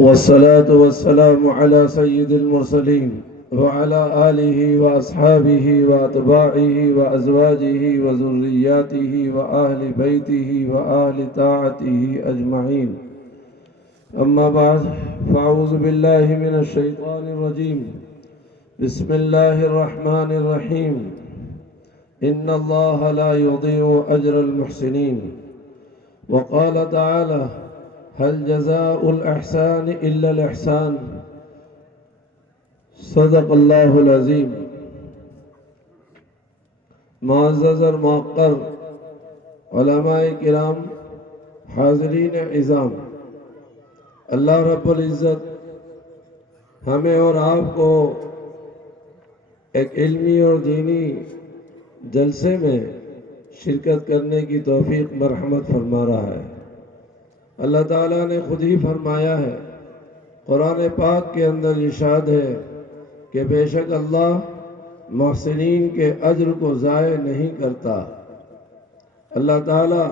والصلاة والسلام على سيد المرسلين وعلى آله وأصحابه وأتباعه وأزواجه وذرياته وأهل بيته وأهل طاعته أجمعين. أما بعد، فأعوذ بالله من الشيطان الرجيم. بسم الله الرحمن الرحيم. إن الله لا يضيع أجر المحسنين. وقال تعالى: هل جزاء الإحسان إلا الإحسان. صدق اللہ العظیم. معزز اور موقر علماء کرام، حاضرین عظام، اللہ رب العزت ہمیں اور آپ کو ایک علمی اور دینی جلسے میں شرکت کرنے کی توفیق مرحمت فرما رہا ہے. اللہ تعالیٰ نے خود ہی فرمایا ہے، قرآن پاک کے اندر ارشاد ہے کہ بے شک اللہ محسنین کے اجر کو ضائع نہیں کرتا. اللہ تعالیٰ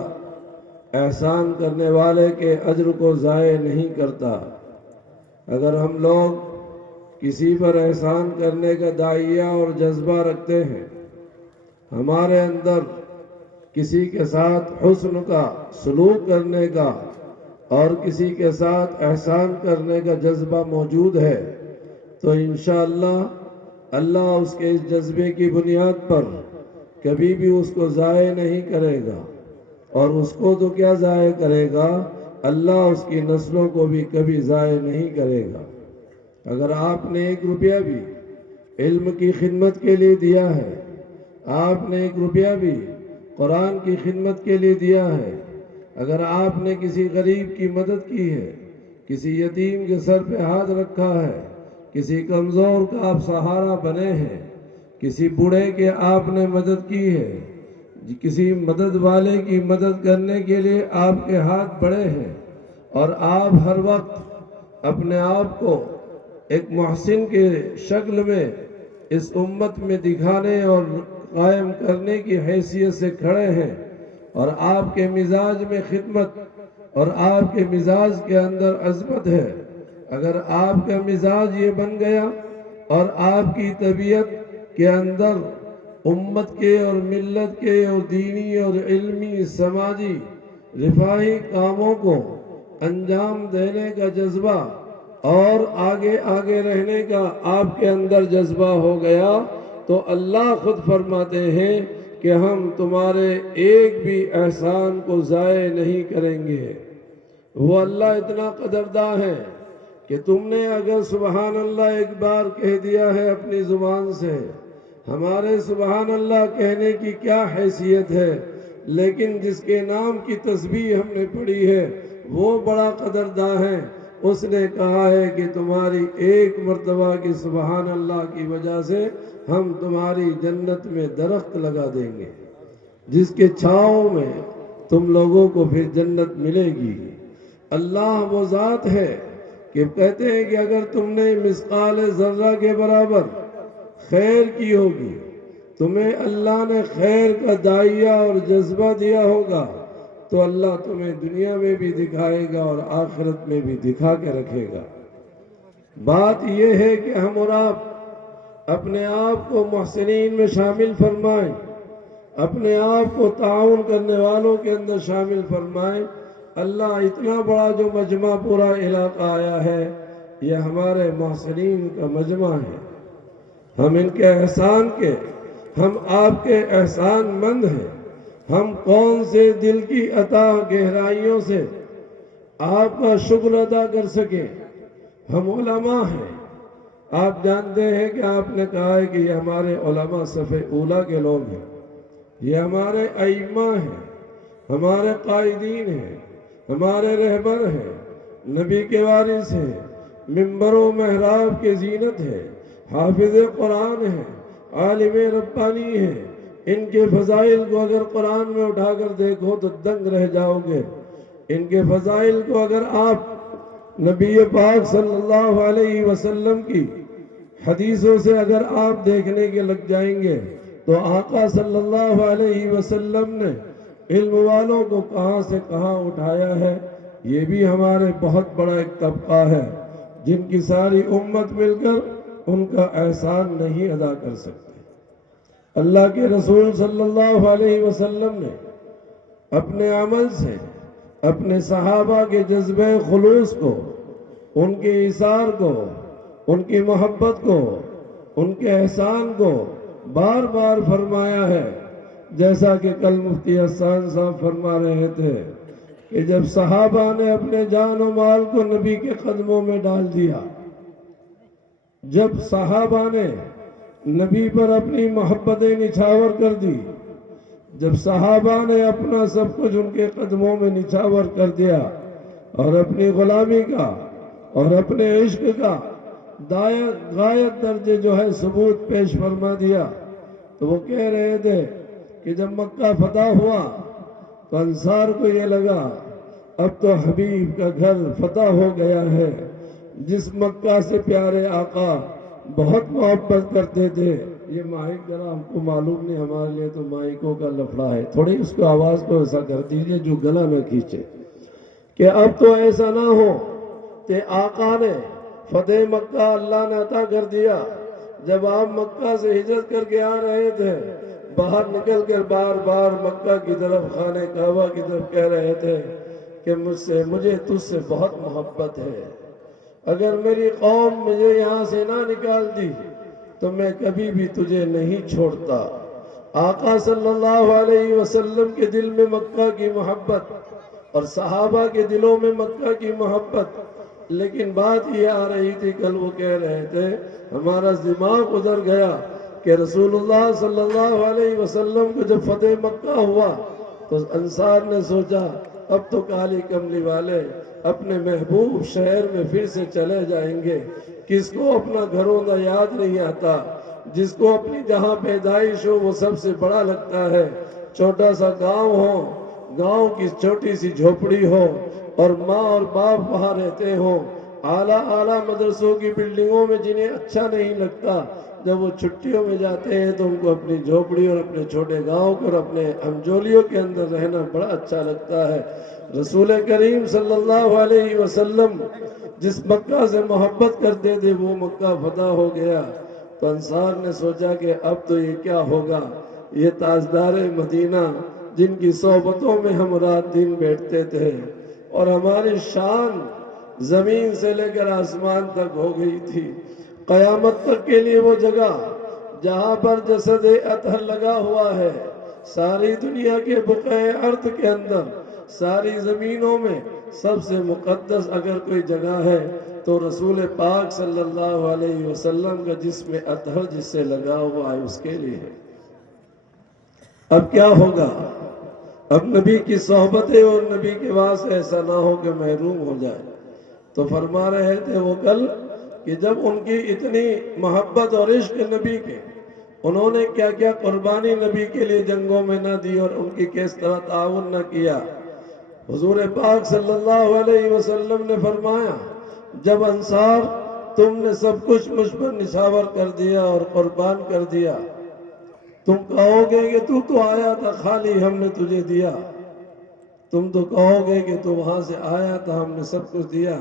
احسان کرنے والے کے اجر کو ضائع نہیں کرتا. اگر ہم لوگ کسی پر احسان کرنے کا داعیہ اور جذبہ رکھتے ہیں، ہمارے اندر کسی کے ساتھ حسن کا سلوک کرنے کا اور کسی کے ساتھ احسان کرنے کا جذبہ موجود ہے، تو انشاءاللہ اللہ اس کے اس جذبے کی بنیاد پر کبھی بھی اس کو ضائع نہیں کرے گا. اور اس کو تو کیا ضائع کرے گا، اللہ اس کی نسلوں کو بھی کبھی ضائع نہیں کرے گا. اگر آپ نے 1 روپیہ بھی علم کی خدمت کے لیے دیا ہے، آپ نے 1 روپیہ بھی قرآن کی خدمت کے لیے دیا ہے، اگر آپ نے کسی غریب کی مدد کی ہے، کسی یتیم کے سر پہ ہاتھ رکھا ہے، کسی کمزور کا آپ سہارا بنے ہیں، کسی بوڑھے کے آپ نے مدد کی ہے، کسی مدد والے کی مدد کرنے کے لیے آپ کے ہاتھ بڑھے ہیں، اور آپ ہر وقت اپنے آپ کو ایک محسن کے شکل میں اس امت میں دکھانے اور قائم کرنے کی حیثیت سے کھڑے ہیں، اور آپ کے مزاج میں خدمت اور آپ کے مزاج کے اندر عظمت ہے. اگر آپ کا مزاج یہ بن گیا اور آپ کی طبیعت کے اندر امت کے اور ملت کے اور دینی اور علمی سماجی رفاہی کاموں کو انجام دینے کا جذبہ اور آگے آگے رہنے کا آپ کے اندر جذبہ ہو گیا، تو اللہ خود فرماتے ہیں کہ ہم تمہارے ایک بھی احسان کو ضائع نہیں کریں گے. وہ اللہ اتنا قدرداں ہے کہ تم نے اگر سبحان اللہ ایک بار کہہ دیا ہے اپنی زبان سے، ہمارے سبحان اللہ کہنے کی کیا حیثیت ہے، لیکن جس کے نام کی تسبیح ہم نے پڑھی ہے وہ بڑا قدرداں ہے. اس نے کہا ہے کہ تمہاری ایک مرتبہ کی سبحان اللہ کی وجہ سے ہم تمہاری جنت میں درخت لگا دیں گے، جس کے چھاؤں میں تم لوگوں کو پھر جنت ملے گی. اللہ وہ ذات ہے کہ کہتے ہیں کہ اگر تم نے مثقال ذرہ کے برابر خیر کی ہوگی، تمہیں اللہ نے خیر کا داعیہ اور جذبہ دیا ہوگا، تو اللہ تمہیں دنیا میں بھی دکھائے گا اور آخرت میں بھی دکھا کے رکھے گا. بات یہ ہے کہ ہم اور آپ اپنے آپ کو محسنین میں شامل فرمائیں، اپنے آپ کو تعاون کرنے والوں کے اندر شامل فرمائیں. اللہ اتنا بڑا جو مجمع پورا علاقہ آیا ہے، یہ ہمارے محسنین کا مجمع ہے. ہم ان کے احسان کے، ہم آپ کے احسان مند ہیں. ہم کون سے دل کی عطا گہرائیوں سے آپ کا شکر ادا کر سکیں. ہم علماء ہیں. آپ جانتے ہیں کہ آپ نے کہا ہے کہ یہ ہمارے علماء صف اولیٰ کے لوگ ہیں، یہ ہمارے ائمہ ہیں، ہمارے قائدین ہیں، ہمارے رہبر ہیں، نبی کے وارث ہیں، منبر و محراب کے زینت ہیں، حافظ قرآن ہیں، عالم ربانی ہیں. ان کے فضائل کو اگر قرآن میں اٹھا کر دیکھو تو دنگ رہ جاؤ گے. ان کے فضائل کو اگر آپ نبی پاک صلی اللہ علیہ وسلم کی حدیثوں سے اگر آپ دیکھنے کے لگ جائیں گے تو آقا صلی اللہ علیہ وسلم نے علم والوں کو کہاں سے کہاں اٹھایا ہے یہ بھی ہمارے بہت بڑا ایک طبقہ ہے جن کی ساری امت مل کر ان کا احسان نہیں ادا کر سکتے۔ اللہ کے رسول صلی اللہ علیہ وسلم نے اپنے عمل سے اپنے صحابہ کے جذبہ خلوص کو، ان کے ایثار کو، ان کی محبت کو، ان کے احسان کو بار بار فرمایا ہے۔ جیسا کہ کل مفتی حسان صاحب فرما رہے تھے کہ جب صحابہ نے اپنے جان و مال کو نبی کے قدموں میں ڈال دیا، جب صحابہ نے نبی پر اپنی محبتیں نچھاور کر دی، جب صحابہ نے اپنا سب کچھ ان کے قدموں میں نچھاور کر دیا اور اپنی غلامی کا اور اپنے عشق کا غایت درجے جو ہے ثبوت پیش فرما دیا، تو وہ کہہ رہے تھے کہ جب مکہ فتح ہوا تو انصار کو یہ لگا اب تو حبیب کا گھر فتح ہو گیا ہے۔ جس مکہ سے پیارے آقا بہت محبت کرتے تھے، یہ مائک ذرا ہم کو معلوم نہیں، ہمارے لیے تو مائکوں کا لفڑا ہے، تھوڑی اس کو آواز کو ایسا کر دیجئے جو گلا نہ کھینچے، کہ اب تو ایسا نہ ہو کہ آقا نے فتح مکہ اللہ نے عطا کر دیا، جب آپ مکہ سے ہجرت کر کے آ رہے تھے، باہر نکل کر بار بار مکہ کی طرف، خانہ کعبہ کی طرف کہہ رہے تھے کہ مجھے تجھ سے بہت محبت ہے، اگر میری قوم مجھے یہاں سے نہ نکالتی تو میں کبھی بھی تجھے نہیں چھوڑتا۔ آقا صلی اللہ علیہ وسلم کے دل میں مکہ کی محبت اور صحابہ کے دلوں میں مکہ کی محبت، لیکن بات یہ آ رہی تھی، کل وہ کہہ رہے تھے ہمارا دماغ ادھر گیا کہ رسول اللہ صلی اللہ علیہ وسلم کو جب فتح مکہ ہوا تو انصار نے سوچا اب تو کالی کملی والے اپنے محبوب شہر میں پھر سے چلے جائیں گے۔ کس کو اپنا گھروں کا یاد نہیں آتا، جس کو اپنی جہاں پیدائش ہو وہ سب سے بڑا لگتا ہے۔ چھوٹا سا گاؤں ہو، گاؤں کی چھوٹی سی جھوپڑی ہو اور ماں اور باپ وہاں رہتے ہوں، اعلیٰ مدرسوں کی بلڈنگوں میں جنہیں اچھا نہیں لگتا، جب وہ چھٹیوں میں جاتے ہیں تو ان کو اپنی جھوپڑی اور اپنے چھوٹے گاؤں اور اپنے ہمجولیوں کے اندر رہنا بڑا اچھا لگتا ہے۔ رسول کریم صلی اللہ علیہ وسلم جس مکہ سے محبت کرتے تھے وہ مکہ فتح ہو گیا، تو انصار نے سوچا کہ اب تو یہ کیا ہوگا، یہ تاجدار مدینہ جن کی صحبتوں میں ہم رات دن بیٹھتے تھے اور ہماری شان زمین سے لے کر آسمان تک ہو گئی تھی، قیامت تک کے لیے وہ جگہ جہاں پر جسد اطہر لگا ہوا ہے، ساری دنیا کے بقعہ ارض کے اندر، ساری زمینوں میں سب سے مقدس اگر کوئی جگہ ہے تو رسول پاک صلی اللہ علیہ وسلم کا جسم اطہر جس سے لگا ہوا ہے اس کے لیے ہے۔ اب کیا ہوگا؟ اب نبی کی صحبتیں اور نبی کے واسطے ایسا نہ ہو کہ محروم ہو جائے۔ تو فرما رہے تھے وہ کل کہ جب ان کی اتنی محبت اور عشق نبی کے، انہوں نے کیا کیا قربانی نبی کے لیے جنگوں میں نہ دی اور ان کی کس طرح تعاون نہ کیا۔ حضور پاک صلی اللہ علیہ وسلم نے فرمایا جب انصار تم نے سب کچھ مجھ پر نچھاور کر دیا اور قربان کر دیا، تم کہو گے کہ تو آیا تھا خالی ہم نے تجھے دیا، تم تو کہو گے کہ تو وہاں سے آیا تھا ہم نے سب کچھ دیا،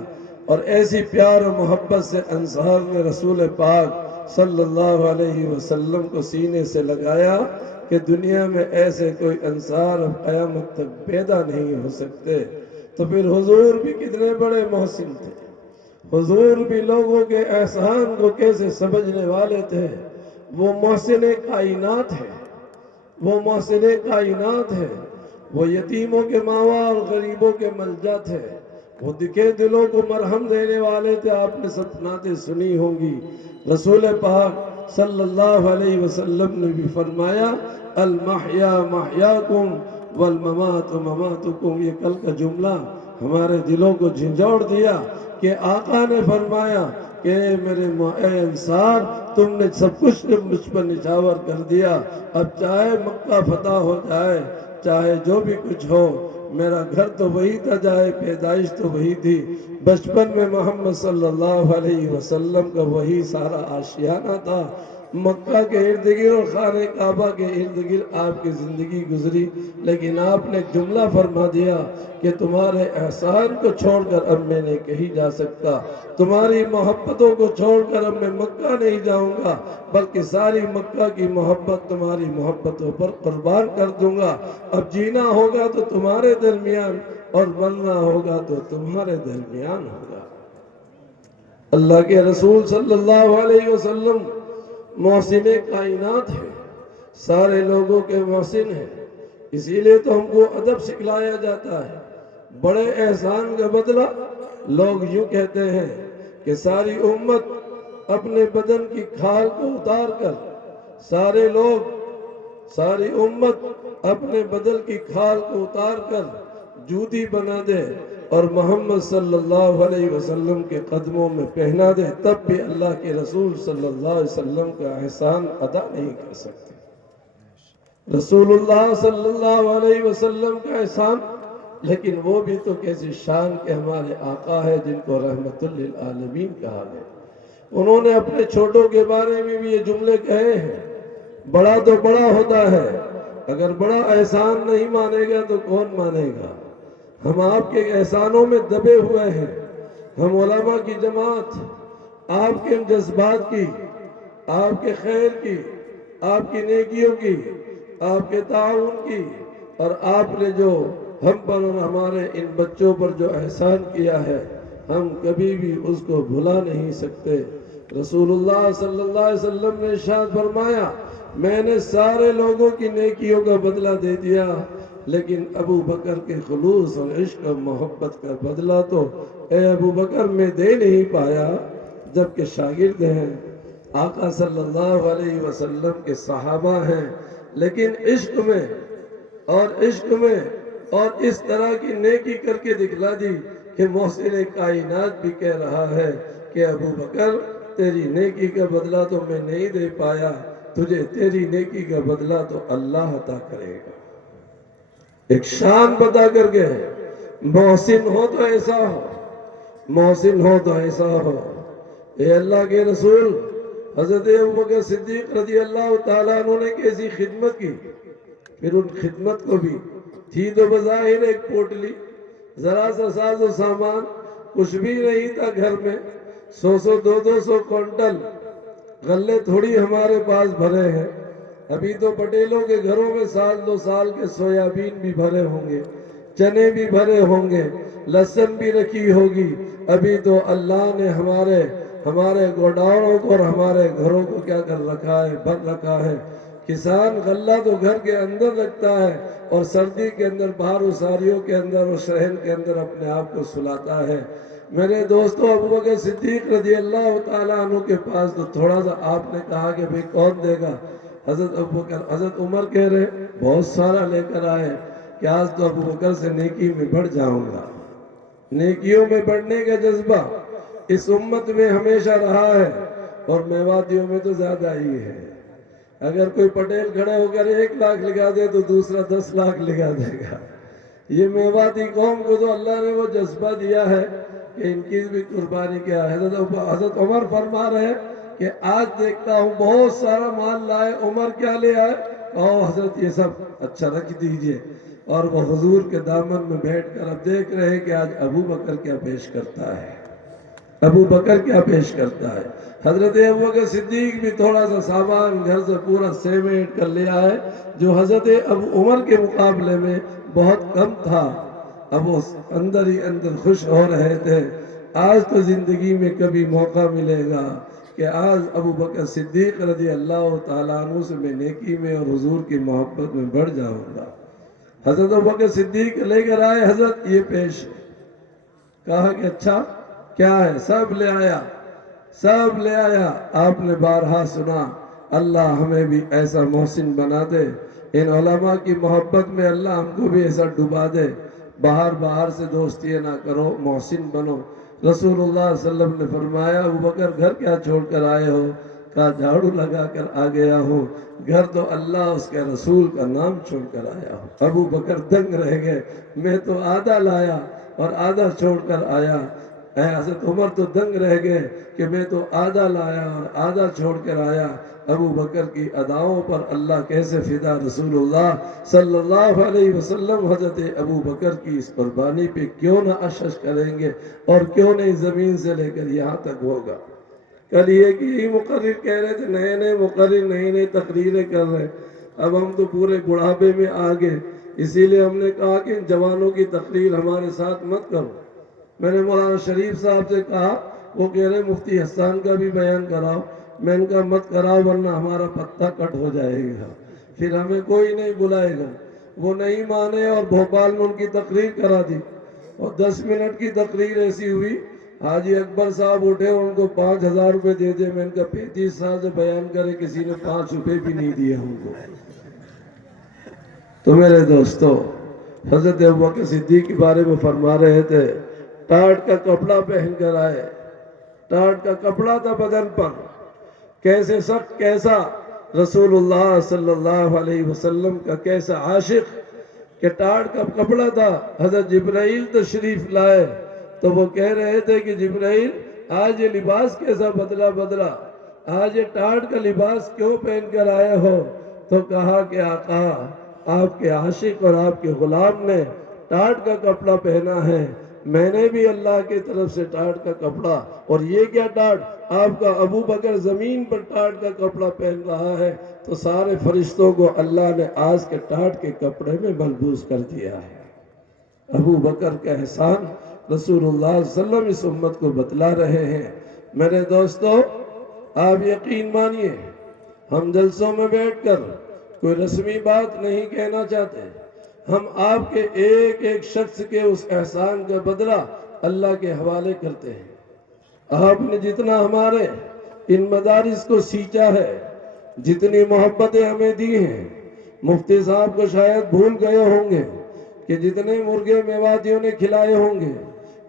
اور ایسی پیار و محبت سے انصار نے رسول پاک صلی اللہ علیہ وسلم کو سینے سے لگایا کہ دنیا میں ایسے کوئی انصار اب قیامت تک پیدا نہیں ہو سکتے۔ تو پھر حضور بھی کتنے بڑے محسن تھے، حضور بھی لوگوں کے احسان کو کیسے سمجھنے والے تھے۔ وہ محسن کائنات ہے، وہ محسن کائنات ہے، وہ یتیموں کے ماوا اور غریبوں کے ملجا تھے، وہ دکھے دلوں کو مرہم دینے والے تھے۔ آپ نے سب نعتیں سنی ہوں گی، رسول پاک صلی اللہ علیہ وسلم نے بھی فرمایا المحیا محیاکم والممات مماتکم۔ یہ کل کا جملہ ہمارے دلوں کو جھنجھوڑ دیا کہ آقا نے فرمایا کہ میرے اے انصار تم نے سب کچھ مجھ پر نچھاور کر دیا، اب چاہے مکہ فتح ہو جائے، چاہے جو بھی کچھ ہو، میرا گھر تو وہی تھا، جائے پیدائش تو وہی تھی، بچپن میں محمد صلی اللہ علیہ وسلم کا وہی سارا آشیانہ تھا، مکہ کے ارد گرد اور خانہ کعبہ کے ارد گرد آپ کی زندگی گزری، لیکن آپ نے ایک جملہ فرما دیا کہ تمہارے احسان کو چھوڑ کر اب میں نہیں کہیں جا سکتا، تمہاری محبتوں کو چھوڑ کر اب میں مکہ نہیں جاؤں گا، بلکہ ساری مکہ کی محبت تمہاری محبتوں پر قربان کر دوں گا۔ اب جینا ہوگا تو تمہارے درمیان اور مرنا ہوگا تو تمہارے درمیان ہوگا۔ اللہ کے رسول صلی اللہ علیہ وسلم محسن کائنات ہے، سارے لوگوں کے محسن ہیں، اسی لیے تو ہم کو ادب سکھلایا جاتا ہے۔ بڑے احسان کا بدلہ لوگ یوں کہتے ہیں کہ ساری امت اپنے بدن کی کھال کو اتار کر، سارے لوگ، ساری امت اپنے بدن کی کھال کو اتار کر جوتی بنا دے اور محمد صلی اللہ علیہ وسلم کے قدموں میں پہنا دے، تب بھی اللہ کے رسول صلی اللہ علیہ وسلم کا احسان ادا نہیں کر سکتے۔ رسول اللہ صلی اللہ علیہ وسلم کا احسان، لیکن وہ بھی تو کیسی شان کے ہمارے آقا ہے جن کو رحمت للعالمین کہا گیا۔ انہوں نے اپنے چھوٹوں کے بارے میں بھی یہ جملے کہے ہیں، بڑا تو بڑا ہوتا ہے، اگر بڑا احسان نہیں مانے گا تو کون مانے گا؟ ہم آپ کے احسانوں میں دبے ہوئے ہیں، ہم علماء کی جماعت آپ کے جذبات کی، آپ کے خیر کی، آپ کی نیکیوں کی، آپ کے تعاون کی، اور آپ نے جو ہم پر اور ہمارے ان بچوں پر جو احسان کیا ہے، ہم کبھی بھی اس کو بھلا نہیں سکتے۔ رسول اللہ صلی اللہ علیہ وسلم نے ارشاد فرمایا، میں نے سارے لوگوں کی نیکیوں کا بدلہ دے دیا، لیکن ابو بکر کے خلوص اور عشق اور محبت کا بدلہ تو اے ابو بکر میں دے نہیں پایا، جبکہ شاگرد ہیں، آقا صلی اللہ علیہ وسلم کے صحابہ ہیں، لیکن عشق میں اور اس طرح کی نیکی کر کے دکھلا دی کہ محسن کائنات بھی کہہ رہا ہے کہ ابو بکر تیری نیکی کا بدلہ تو میں نہیں دے پایا، تجھے تیری نیکی کا بدلہ تو اللہ عطا کرے گا۔ ایک شان بتا کر کے، محسن ہو تو ایسا ہو، محسن ہو تو ایسا ہو۔ اے اللہ کے رسول، حضرت ابوبکر صدیق رضی اللہ تعالیٰ عنہ نے کیسی خدمت کی، پھر ان خدمت کو بھی تھی تو بظاہر ایک پوٹلی، ذرا سا ساز و سامان، کچھ بھی نہیں تھا گھر میں، 100 کوئنٹل غلے تھوڑی ہمارے پاس بھرے ہیں، ابھی تو پٹیلوں کے گھروں میں سال 2 سال کے سویابین بھی بھرے ہوں گے، چنے بھی بھرے ہوں گے، لہسن بھی رکھی ہوگی، ابھی تو اللہ نے ہمارے گوڈاؤنوں کو اور ہمارے گھروں کو کیا کر رکھا ہے، بھر رکھا ہے۔ کسان غلہ تو گھر کے اندر رکھتا ہے اور سردی کے اندر باہر اساریوں کے اندر اور شہر کے اندر اپنے آپ کو سلاتا ہے۔ میرے دوستو، ابوبکر صدیق رضی اللہ تعالیٰ عنہ کے پاس تو تھوڑا سا آپ نے کہا کہ بھئی کون دے گا؟ حضرت عمر کہہ رہے بہت سارا لے کر آئے کہ آج تو ابوبکر سے نیکی میں بڑھ جاؤں گا۔ نیکیوں میں بڑھنے کا جذبہ اس امت میں ہمیشہ رہا ہے، اور میواتیوں میں تو زیادہ ہی ہے۔ اگر کوئی پٹیل کھڑے ہو کر 1 لاکھ لگا دے تو دوسرا 10 لاکھ لگا دے گا۔ یہ میواتی قوم کو تو اللہ نے وہ جذبہ دیا ہے کہ ان کی بھی قربانی کیا ہے۔ حضرت عمر فرما رہے ہیں کہ آج دیکھتا ہوں بہت سارا مال لائے، عمر کیا لے آئے؟ کہو حضرت یہ سب اچھا رکھ دیجئے، اور وہ حضور کے دامن میں بیٹھ کر اب دیکھ رہے ہیں کہ آج ابو بکر کیا پیش کرتا ہے، ابو بکر کیا پیش کرتا ہے۔ حضرت ابوبکر صدیق بھی تھوڑا سا سامان گھر سے پورا سیمنٹ کر لے آئے، جو حضرت ابو عمر کے مقابلے میں بہت کم تھا۔ اب وہ اندر ہی اندر خوش ہو رہے تھے، آج تو زندگی میں کبھی موقع ملے گا کہ آج ابو بکر صدیق رضی اللہ تعالیٰ عنہ سے میں نیکی میں اور حضور کی محبت میں بڑھ جاؤں گا۔ حضرت ابو بکر صدیق لے کر آئے، حضرت یہ پیش، کہا کہ اچھا کیا ہے؟ سب لے آیا، سب لے آیا۔ آپ نے بارہا سنا، اللہ ہمیں بھی ایسا محسن بنا دے، ان علماء کی محبت میں اللہ ہم کو بھی ایسا ڈبا دے، باہر سے دوستی نہ کرو، محسن بنو۔ رسول اللہ صلی اللہ علیہ وسلم نے فرمایا، ابو بکر گھر کیا چھوڑ کر آئے ہو؟ کہا جھاڑو لگا کر آ گیا ہوں، گھر تو اللہ اس کے رسول کا نام چھوڑ کر آیا ہوں۔ ابو بکر دنگ رہ گئے، میں تو آدھا لایا اور آدھا چھوڑ کر آیا۔ حضرت عمر تو دنگ رہ گئے کہ میں تو آدھا لایا اور آدھا چھوڑ کر آیا، ابو بکر کی اداؤں پر اللہ کیسے فدا۔ رسول اللہ صلی اللہ علیہ وسلم حضرت ابو بکر کی اس قربانی پہ کیوں نہ اشش کریں گے، اور کیوں نہیں زمین سے لے کر یہاں تک ہوگا۔ کل یہ کہ یہی مقرر کہہ رہے تھے، نئے نئے مقرر نئی نئی تقریریں کر رہے ہیں، اب ہم تو پورے بڑھاپے میں آ گئے، اسی لیے ہم نے کہا کہ ان جوانوں کی تقریر ہمارے ساتھ مت کرو۔ میں نے مولانا شریف صاحب سے کہا، وہ کہہ رہے مفتی حسان کا بھی بیان کراؤ، میں ان کا مت کراؤ ورنہ ہمارا پتہ کٹ ہو جائے گا، پھر ہمیں کوئی نہیں بلائے گا۔ وہ نہیں مانے اور بھوپال میں ان کی تقریر کرا دی، اور 10 منٹ کی تقریر ایسی ہوئی، حاجی اکبر صاحب اٹھے اور ان کو 5000 روپے دے دے۔ میں ان کا 35 سال سے بیان کرے، کسی نے 5 روپے بھی نہیں دیے ہم کو۔ تو میرے دوستو، حضرت ابوبکر صدیق کے بارے میں فرما رہے تھے، ٹاٹ کا کپڑا پہن کر آئے، ٹاٹ کا کپڑا تھا بدن پر، کیسے سخت، کیسا رسول اللہ صلی اللہ علیہ وسلم کا کیسا عاشق کہ ٹاٹ کا کپڑا تھا۔ حضرت جبرائیل تشریف لائے تو وہ کہہ رہے تھے کہ جبرائیل آج یہ لباس کیسا بدلا، آج یہ ٹاٹ کا لباس کیوں پہن کر آئے ہو؟ تو کہا کہ آقا، آپ کے عاشق اور آپ کے غلام نے ٹاٹ کا کپڑا پہنا ہے، میں نے بھی اللہ کی طرف سے ٹاٹ کا کپڑا۔ اور یہ کیا ٹاٹ؟ آپ کا ابو بکر زمین پر ٹاٹ کا کپڑا پہن رہا ہے، تو سارے فرشتوں کو اللہ نے آج کے ٹاٹ کے کپڑے میں ملبوس کر دیا ہے۔ ابو بکر کا احسان رسول اللہ صلی اللہ علیہ وسلم اس امت کو بتلا رہے ہیں۔ میرے دوستو، آپ یقین مانیے، ہم جلسوں میں بیٹھ کر کوئی رسمی بات نہیں کہنا چاہتے، ہم آپ کے ایک ایک شخص کے اس احسان کا بدلہ اللہ کے حوالے کرتے ہیں۔ آپ نے جتنا ہمارے ان مدارس کو سینچا ہے، جتنی محبتیں ہمیں دی ہیں، مفتی صاحب کو شاید بھول گئے ہوں گے کہ جتنے مرغے میواتیوں نے کھلائے ہوں گے،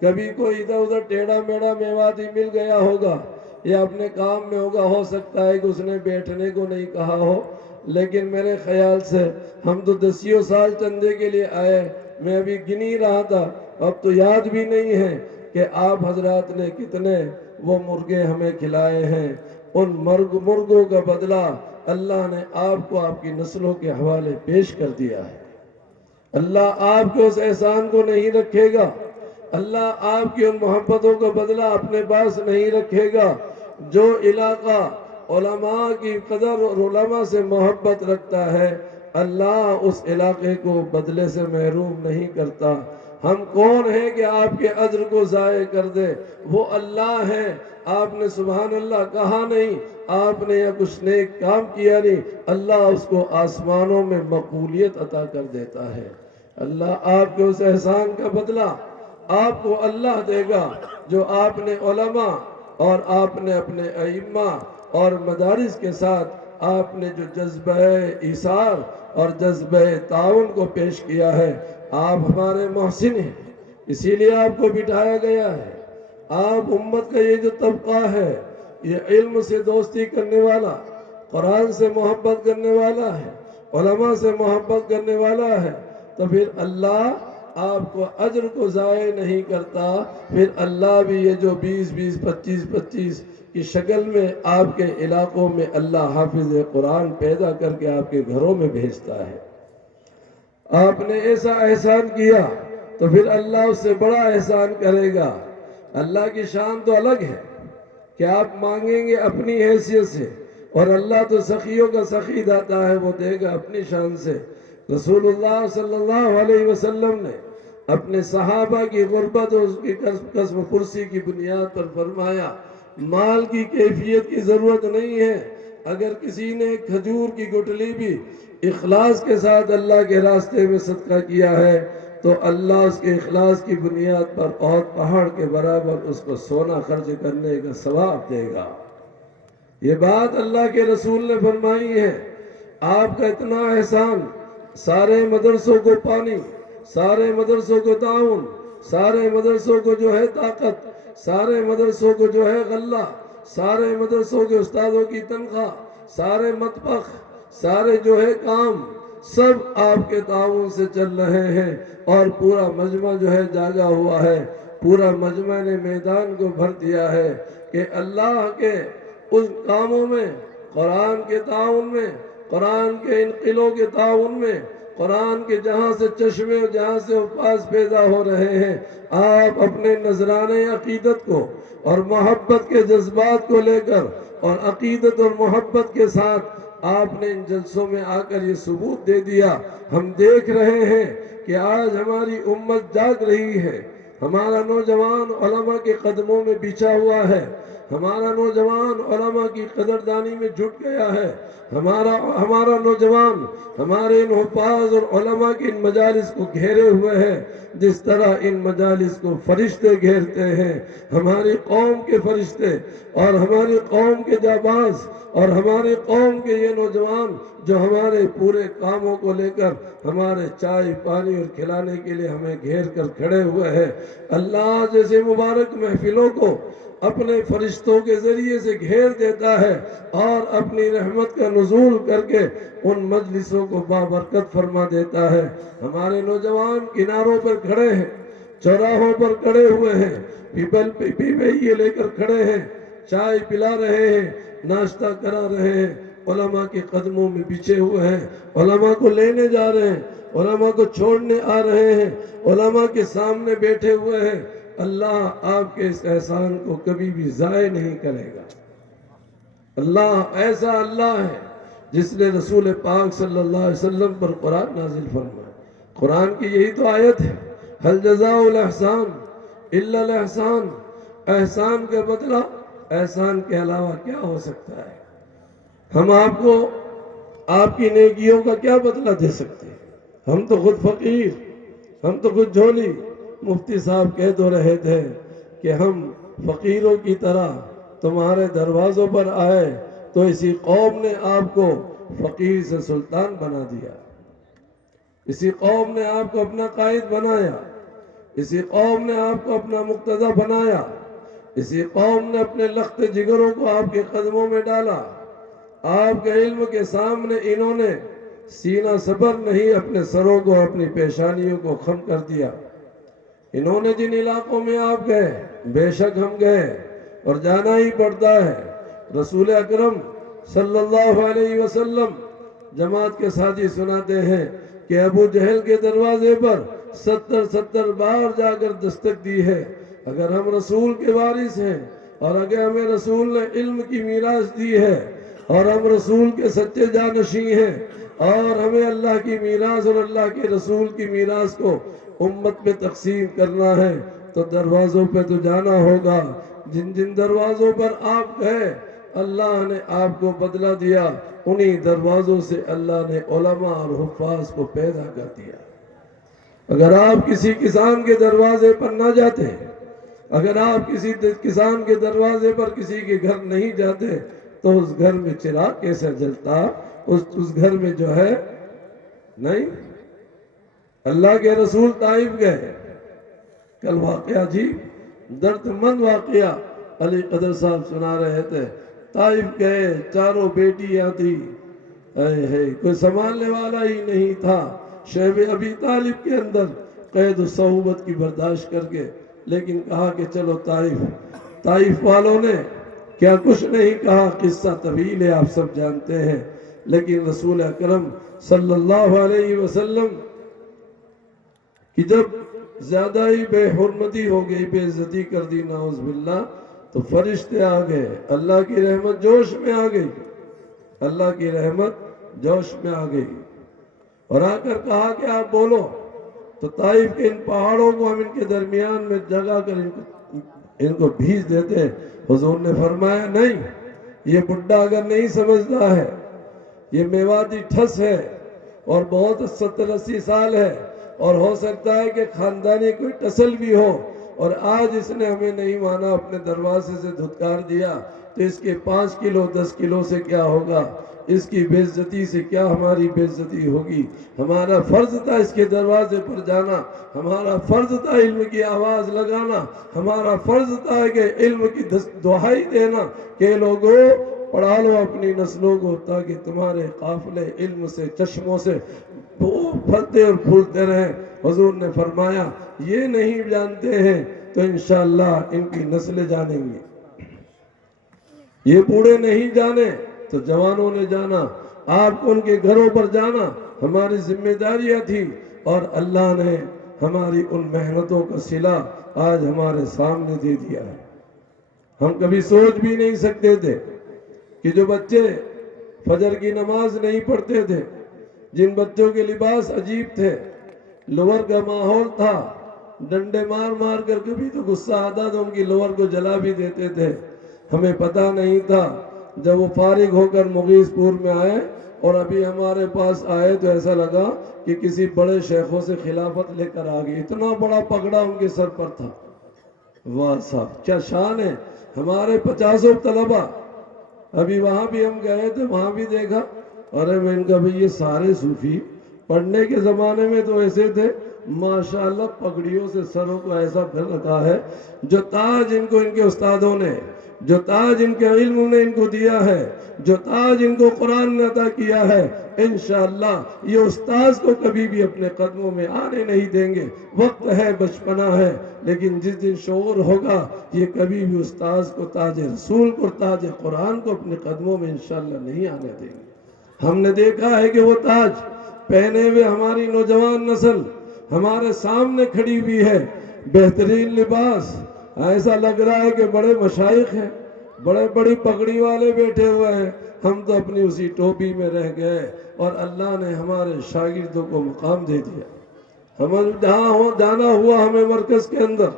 کبھی کوئی ادھر ادھر ٹیڑھا میڑھا میواتی مل گیا ہوگا یا اپنے کام میں ہوگا، ہو سکتا ہے کہ اس نے بیٹھنے کو نہیں کہا ہو، لیکن میرے خیال سے ہم تو 10 سال چندے کے لیے آئے، میں ابھی گنی رہا تھا، اب تو یاد بھی نہیں ہے کہ آپ حضرات نے کتنے وہ مرغے ہمیں کھلائے ہیں۔ ان مرغوں کا بدلہ اللہ نے آپ کو آپ کی نسلوں کے حوالے پیش کر دیا ہے۔ اللہ آپ کے اس احسان کو نہیں رکھے گا، اللہ آپ کی ان محبتوں کا بدلہ اپنے پاس نہیں رکھے گا۔ جو علاقہ علماء کی قدر اور علماء سے محبت رکھتا ہے، اللہ اس علاقے کو بدلے سے محروم نہیں کرتا۔ ہم کون ہیں کہ آپ کے اجر کو ضائع کر دے؟ وہ اللہ ہے۔ آپ نے سبحان اللہ کہا نہیں، آپ نے یا کچھ نیک کام کیا نہیں، اللہ اس کو آسمانوں میں مقبولیت عطا کر دیتا ہے۔ اللہ آپ کے اس احسان کا بدلہ آپ کو اللہ دے گا جو آپ نے علماء اور آپ نے اپنے ائمہ اور مدارس کے ساتھ آپ نے جو جذبہ ایثار اور جذبہ تعاون کو پیش کیا ہے۔ آپ ہمارے محسن ہیں، اسی لیے آپ کو بٹھایا گیا ہے۔ آپ امت کا یہ جو طبقہ ہے، یہ علم سے دوستی کرنے والا، قرآن سے محبت کرنے والا ہے، علماء سے محبت کرنے والا ہے، تو پھر اللہ آپ کو اجر کو ضائع نہیں کرتا۔ پھر اللہ بھی یہ جو 20 25 کی شکل میں آپ کے علاقوں میں اللہ حافظ قرآن پیدا کر کے آپ کے گھروں میں بھیجتا ہے۔ آپ نے ایسا احسان کیا تو پھر اللہ اس سے بڑا احسان کرے گا۔ اللہ کی شان تو الگ ہے کہ آپ مانگیں گے اپنی حیثیت سے، اور اللہ تو سخیوں کا سخی داتا ہے، وہ دے گا اپنی شان سے۔ رسول اللہ صلی اللہ علیہ وسلم نے اپنے صحابہ کی غربت اور اس کی قسم پرسی کی بنیاد پر فرمایا، مال کی کیفیت کی ضرورت نہیں ہے، اگر کسی نے کھجور کی گٹلی بھی اخلاص کے ساتھ اللہ کے راستے میں صدقہ کیا ہے تو اللہ اس کے اخلاص کی بنیاد پر اور پہاڑ کے برابر اس کو سونا خرچ کرنے کا ثواب دے گا۔ یہ بات اللہ کے رسول نے فرمائی ہے۔ آپ کا اتنا احسان، سارے مدرسوں کو پانی، سارے مدرسوں کو تعاون، سارے مدرسوں کو جو ہے طاقت، سارے مدرسوں کو جو ہے غلہ، سارے مدرسوں کے استادوں کی تنخواہ، سارے مطبخ، سارے جو ہے کام، سب آپ کے تعاون سے چل رہے ہیں، اور پورا مجمع جو ہے جاگا ہوا ہے۔ پورا مجمع نے میدان کو بھر دیا ہے کہ اللہ کے اس کاموں میں، قرآن کے تعاون میں، قرآن کے ان قلوں کے تعاون میں، قرآن کے جہاں سے چشمے اور جہاں سے الفاظ پیدا ہو رہے ہیں، آپ اپنے نذرانے عقیدت کو اور محبت کے جذبات کو لے کر اور عقیدت اور محبت کے ساتھ آپ نے ان جلسوں میں آ کر یہ ثبوت دے دیا۔ ہم دیکھ رہے ہیں کہ آج ہماری امت جاگ رہی ہے، ہمارا نوجوان علماء کے قدموں میں بچھا ہوا ہے، ہمارا نوجوان علماء کی قدردانی میں جٹ گیا ہے، ہمارا نوجوان ہمارے ان حفاظ اور علماء کی ان مجالس کو گھیرے ہوئے ہیں جس طرح ان مجالس کو فرشتے گھیرتے ہیں۔ ہماری قوم کے فرشتے اور ہماری قوم کے جانباز اور ہماری قوم کے یہ نوجوان جو ہمارے پورے کاموں کو لے کر ہمارے چائے پانی اور کھلانے کے لیے ہمیں گھیر کر کھڑے ہوئے ہیں، اللہ جیسے مبارک محفلوں کو اپنے فرشتوں کے ذریعے سے گھیر دیتا ہے اور اپنی رحمت کا نزول کر کے ان مجلسوں کو بابرکت فرما دیتا ہے۔ ہمارے نوجوان کناروں پر کھڑے ہیں، چوراہوں پر کھڑے ہوئے ہیں، پیپے یہ لے کر کھڑے ہیں، چائے پلا رہے ہیں، ناشتہ کرا رہے ہیں، علماء کے قدموں میں بچھے ہوئے ہیں، علماء کو لینے جا رہے ہیں، علماء کو چھوڑنے آ رہے ہیں، علماء کے سامنے بیٹھے ہوئے ہیں۔ اللہ آپ کے اس احسان کو کبھی بھی ضائع نہیں کرے گا۔ اللہ ایسا اللہ ہے جس نے رسول پاک صلی اللہ علیہ وسلم پر قرآن نازل فرمایا۔ قرآن کی یہی تو آیت ہے، هل جزاء الاحسان الا الاحسان۔ احسان کا بدلہ احسان کے علاوہ کیا ہو سکتا ہے؟ ہم آپ کو آپ کی نیکیوں کا کیا بدلہ دے سکتے ہیں؟ ہم تو خود فقیر، ہم تو خود جھولی۔ مفتی صاحب کہہ تو رہے تھے کہ ہم فقیروں کی طرح تمہارے دروازوں پر آئے تو اسی قوم نے آپ کو فقیر سے سلطان بنا دیا، اسی قوم نے آپ کو اپنا قائد بنایا، اسی قوم نے آپ کو اپنا مقتدی بنایا، اسی قوم نے اپنے لخت جگروں کو آپ کے قدموں میں ڈالا۔ آپ کے علم کے سامنے انہوں نے سینہ صبر نہیں، اپنے سروں کو اپنی پیشانیوں کو خم کر دیا۔ انہوں نے جن علاقوں میں آپ گئے، بے شک ہم گئے اور جانا ہی پڑتا ہے۔ رسول اکرم صلی اللہ علیہ وسلم جماعت کے ساتھی سناتے ہیں کہ ابو جہل کے دروازے پر 70 بار جا کر دستک دی ہے۔ اگر ہم رسول کے وارث ہیں اور اگر ہمیں رسول نے علم کی میراث دی ہے اور ہم رسول کے سچے جانشین ہیں اور ہمیں اللہ کی میراث اور اللہ کے رسول کی میراث کو امت میں تقسیم کرنا ہے تو دروازوں پہ تو جانا ہوگا۔ جن جن دروازوں پر آپ گئے اللہ نے آپ کو بدلہ دیا، انہی دروازوں سے اللہ نے علماء اور حفاظ کو پیدا کر دیا۔ اگر آپ کسی کسان کے دروازے پر نہ جاتے، اگر آپ کسی کسان کے دروازے پر کسی کے گھر نہیں جاتے تو اس گھر میں چراغ کیسے جلتا؟ اس گھر میں جو ہے نہیں۔ اللہ کے رسول طائف گئے، کل واقعہ جی درد مند واقعہ علی قدر صاحب سنا رہے تھے۔ طائف گئے، چاروں بیٹیاں تھی، کوئی سنبھالنے والا ہی نہیں تھا۔ شیب ابی طالب کے اندر قید و صحوبت کی برداشت کر کے لیکن کہا کہ چلو طائف والوں نے کیا کچھ نہیں کہا، قصہ طویل ہے آپ سب جانتے ہیں، لیکن رسول اکرم صلی اللہ علیہ وسلم کہ جب زیادہ ہی بے حرمتی ہو گئی، بے عزتی کر دی نعوذ باللہ، تو فرشتے آ گئے، اللہ کی رحمت جوش میں آ گئی، اللہ کی رحمت جوش میں آ گئی اور آ کر کہا کہ آپ بولو۔ تو طائف کے ان پہاڑوں کو ہم ان کے درمیان میں جگہ کر ان کو بھیج دیتے۔ حضور نے فرمایا نہیں، یہ بڈھا اگر نہیں سمجھتا ہے، یہ میواتی ٹھس ہے اور بہت 70-80 سال ہے اور ہو سکتا ہے کہ خاندانی کوئی ٹسل بھی ہو اور آج اس نے ہمیں نہیں مانا، اپنے دروازے سے دھتکار دیا، تو اس کے 5 کلو 10 کلو سے کیا ہوگا، اس کی بے عزتی سے کیا ہماری بے عزتی ہوگی۔ ہمارا فرض تھا اس کے دروازے پر جانا، ہمارا فرض تھا علم کی آواز لگانا، ہمارا فرض تھا کہ علم کی دعائی دینا کہ لوگوں پڑھا لو اپنی نسلوں کو تاکہ تمہارے قافلے علم سے چشموں سے پھلتے اور پھولتے رہیں۔ حضور نے فرمایا یہ نہیں جانتے ہیں تو انشاءاللہ ان کی نسلیں جانیں گی. یہ بوڑھے نہیں جانے تو جوانوں نے جانا. آپ کو ان کے گھروں پر جانا ہماری ذمہ داریاں تھی، اور اللہ نے ہماری ان محنتوں کا صلہ آج ہمارے سامنے دے دیا ہے. ہم کبھی سوچ بھی نہیں سکتے تھے کہ جو بچے فجر کی نماز نہیں پڑھتے تھے، جن بچوں کے لباس عجیب تھے، لور کا ماحول تھا، ڈنڈے مار مار کر کبھی تو غصہ آتا تو ان کی لور کو جلا بھی دیتے تھے. ہمیں پتہ نہیں تھا. جب وہ فارغ ہو کر مغیث پور میں آئے اور ابھی ہمارے پاس آئے تو ایسا لگا کہ کسی بڑے شیخوں سے خلافت لے کر آ گئی. اتنا بڑا پگڑا ان کے سر پر تھا. واہ صاحب کیا شان ہے. ہمارے 50 طلبہ ابھی وہاں بھی ہم گئے تھے، وہاں بھی دیکھا. ارے میں ان کا بھئی یہ سارے صوفی پڑھنے کے زمانے میں تو ایسے تھے، ماشاءاللہ پگڑیوں سے سروں کو ایسا پھر رکھا ہے. جو تاج ان کو ان کے استادوں نے، جو تاج ان کے علم نے ان کو دیا ہے، جو تاج ان کو قرآن نے عطا کیا ہے، انشاءاللہ یہ استاذ کو کبھی بھی اپنے قدموں میں آنے نہیں دیں گے. وقت ہے، بچپنا ہے، لیکن جس دن شعور ہوگا یہ کبھی بھی استاذ کو، تاج رسول کو، تاج قرآن کو اپنے قدموں میں انشاءاللہ نہیں آنے دیں گے. ہم نے دیکھا ہے کہ وہ تاج پہنے ہوئے ہماری نوجوان نسل ہمارے سامنے کھڑی ہوئی ہے. بہترین لباس، ایسا لگ رہا ہے کہ بڑے مشائخ ہیں، بڑے بڑی پگڑی والے بیٹھے ہوئے ہیں. ہم تو اپنی اسی ٹوپی میں رہ گئے اور اللہ نے ہمارے شاگردوں کو مقام دے دیا. ہم جہاں جانا ہوا ہمیں مرکز کے اندر،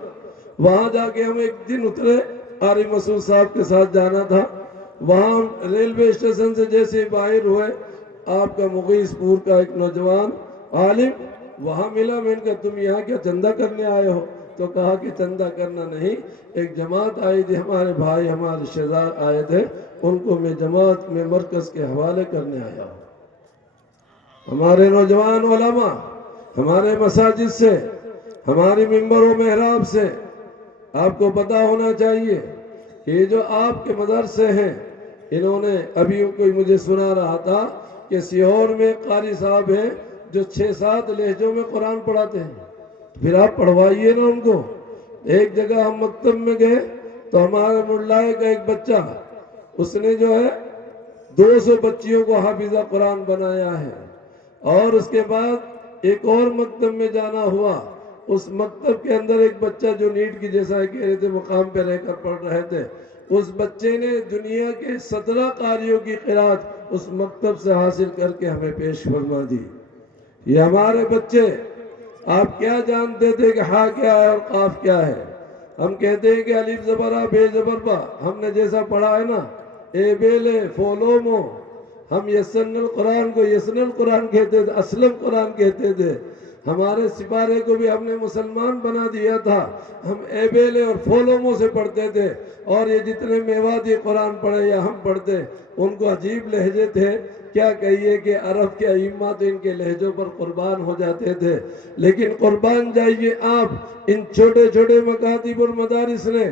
وہاں جا کے ہم ایک دن اترے، عارف مسعود صاحب کے ساتھ جانا تھا. وہاں ریلوے اسٹیشن سے جیسے باہر ہوئے، آپ کا مغیث پور کا ایک نوجوان عالم وہاں ملا. میں نے کہا تم یہاں کیا چندہ کرنے آئے ہو؟ تو کہا کہ چندہ کرنا نہیں، ایک جماعت آئی تھی، ہمارے بھائی ہمارے شہزاد آئے تھے، ان کو میں جماعت میں مرکز کے حوالے کرنے آیا ہوں. ہمارے نوجوان علماء ہمارے مساجد سے، ہماری ممبر و محراب سے، آپ کو پتہ ہونا چاہیے کہ یہ جو آپ کے مدرسے ہیں، انہوں نے ابھی کوئی مجھے سنا رہا تھا کہ سیہور میں قاری صاحب ہیں جو 6-7 لہجوں میں قرآن پڑھاتے ہیں. پھر آپ پڑھوائیے نا ان کو. ایک جگہ ہم مکتب میں گئے تو ہمارے ملائے کا ایک بچہ، اس نے جو ہے 200 بچیوں کو حافظہ قرآن بنایا ہے. اور اس کے بعد ایک اور مکتب میں جانا ہوا، اس مکتب کے اندر ایک بچہ جو نیٹ کی جیسا کہہ رہے تھے مقام پہ رہ کر پڑھ رہے تھے، اس بچے نے دنیا کے 17 قاریوں کی قرات اس مکتب سے حاصل کر کے ہمیں پیش فرما دی. یہ ہمارے بچے، آپ کیا جانتے تھے کہ ہا کیا ہے اور قاف کیا ہے؟ ہم کہتے ہیں کہ الف زبر آ بے زبر با. ہم نے جیسا پڑھا ہے نا، اے بیلے فولومو، ہم یسن القرآن کو یسن القرآن کہتے تھے، اسلم قرآن کہتے تھے. ہمارے سپارے کو بھی ہم نے مسلمان بنا دیا تھا. ہم اے بیلے اور فولومو سے پڑھتے تھے. اور یہ جتنے میوادی قرآن پڑھے یا ہم پڑھتے، ان کو عجیب لہجے تھے. کیا کہیے کہ عرب کے ائمہ تو ان کے لہجوں پر قربان ہو جاتے تھے. لیکن قربان جائیے آپ، ان چھوٹے چھوٹے مکاتب المدارس نے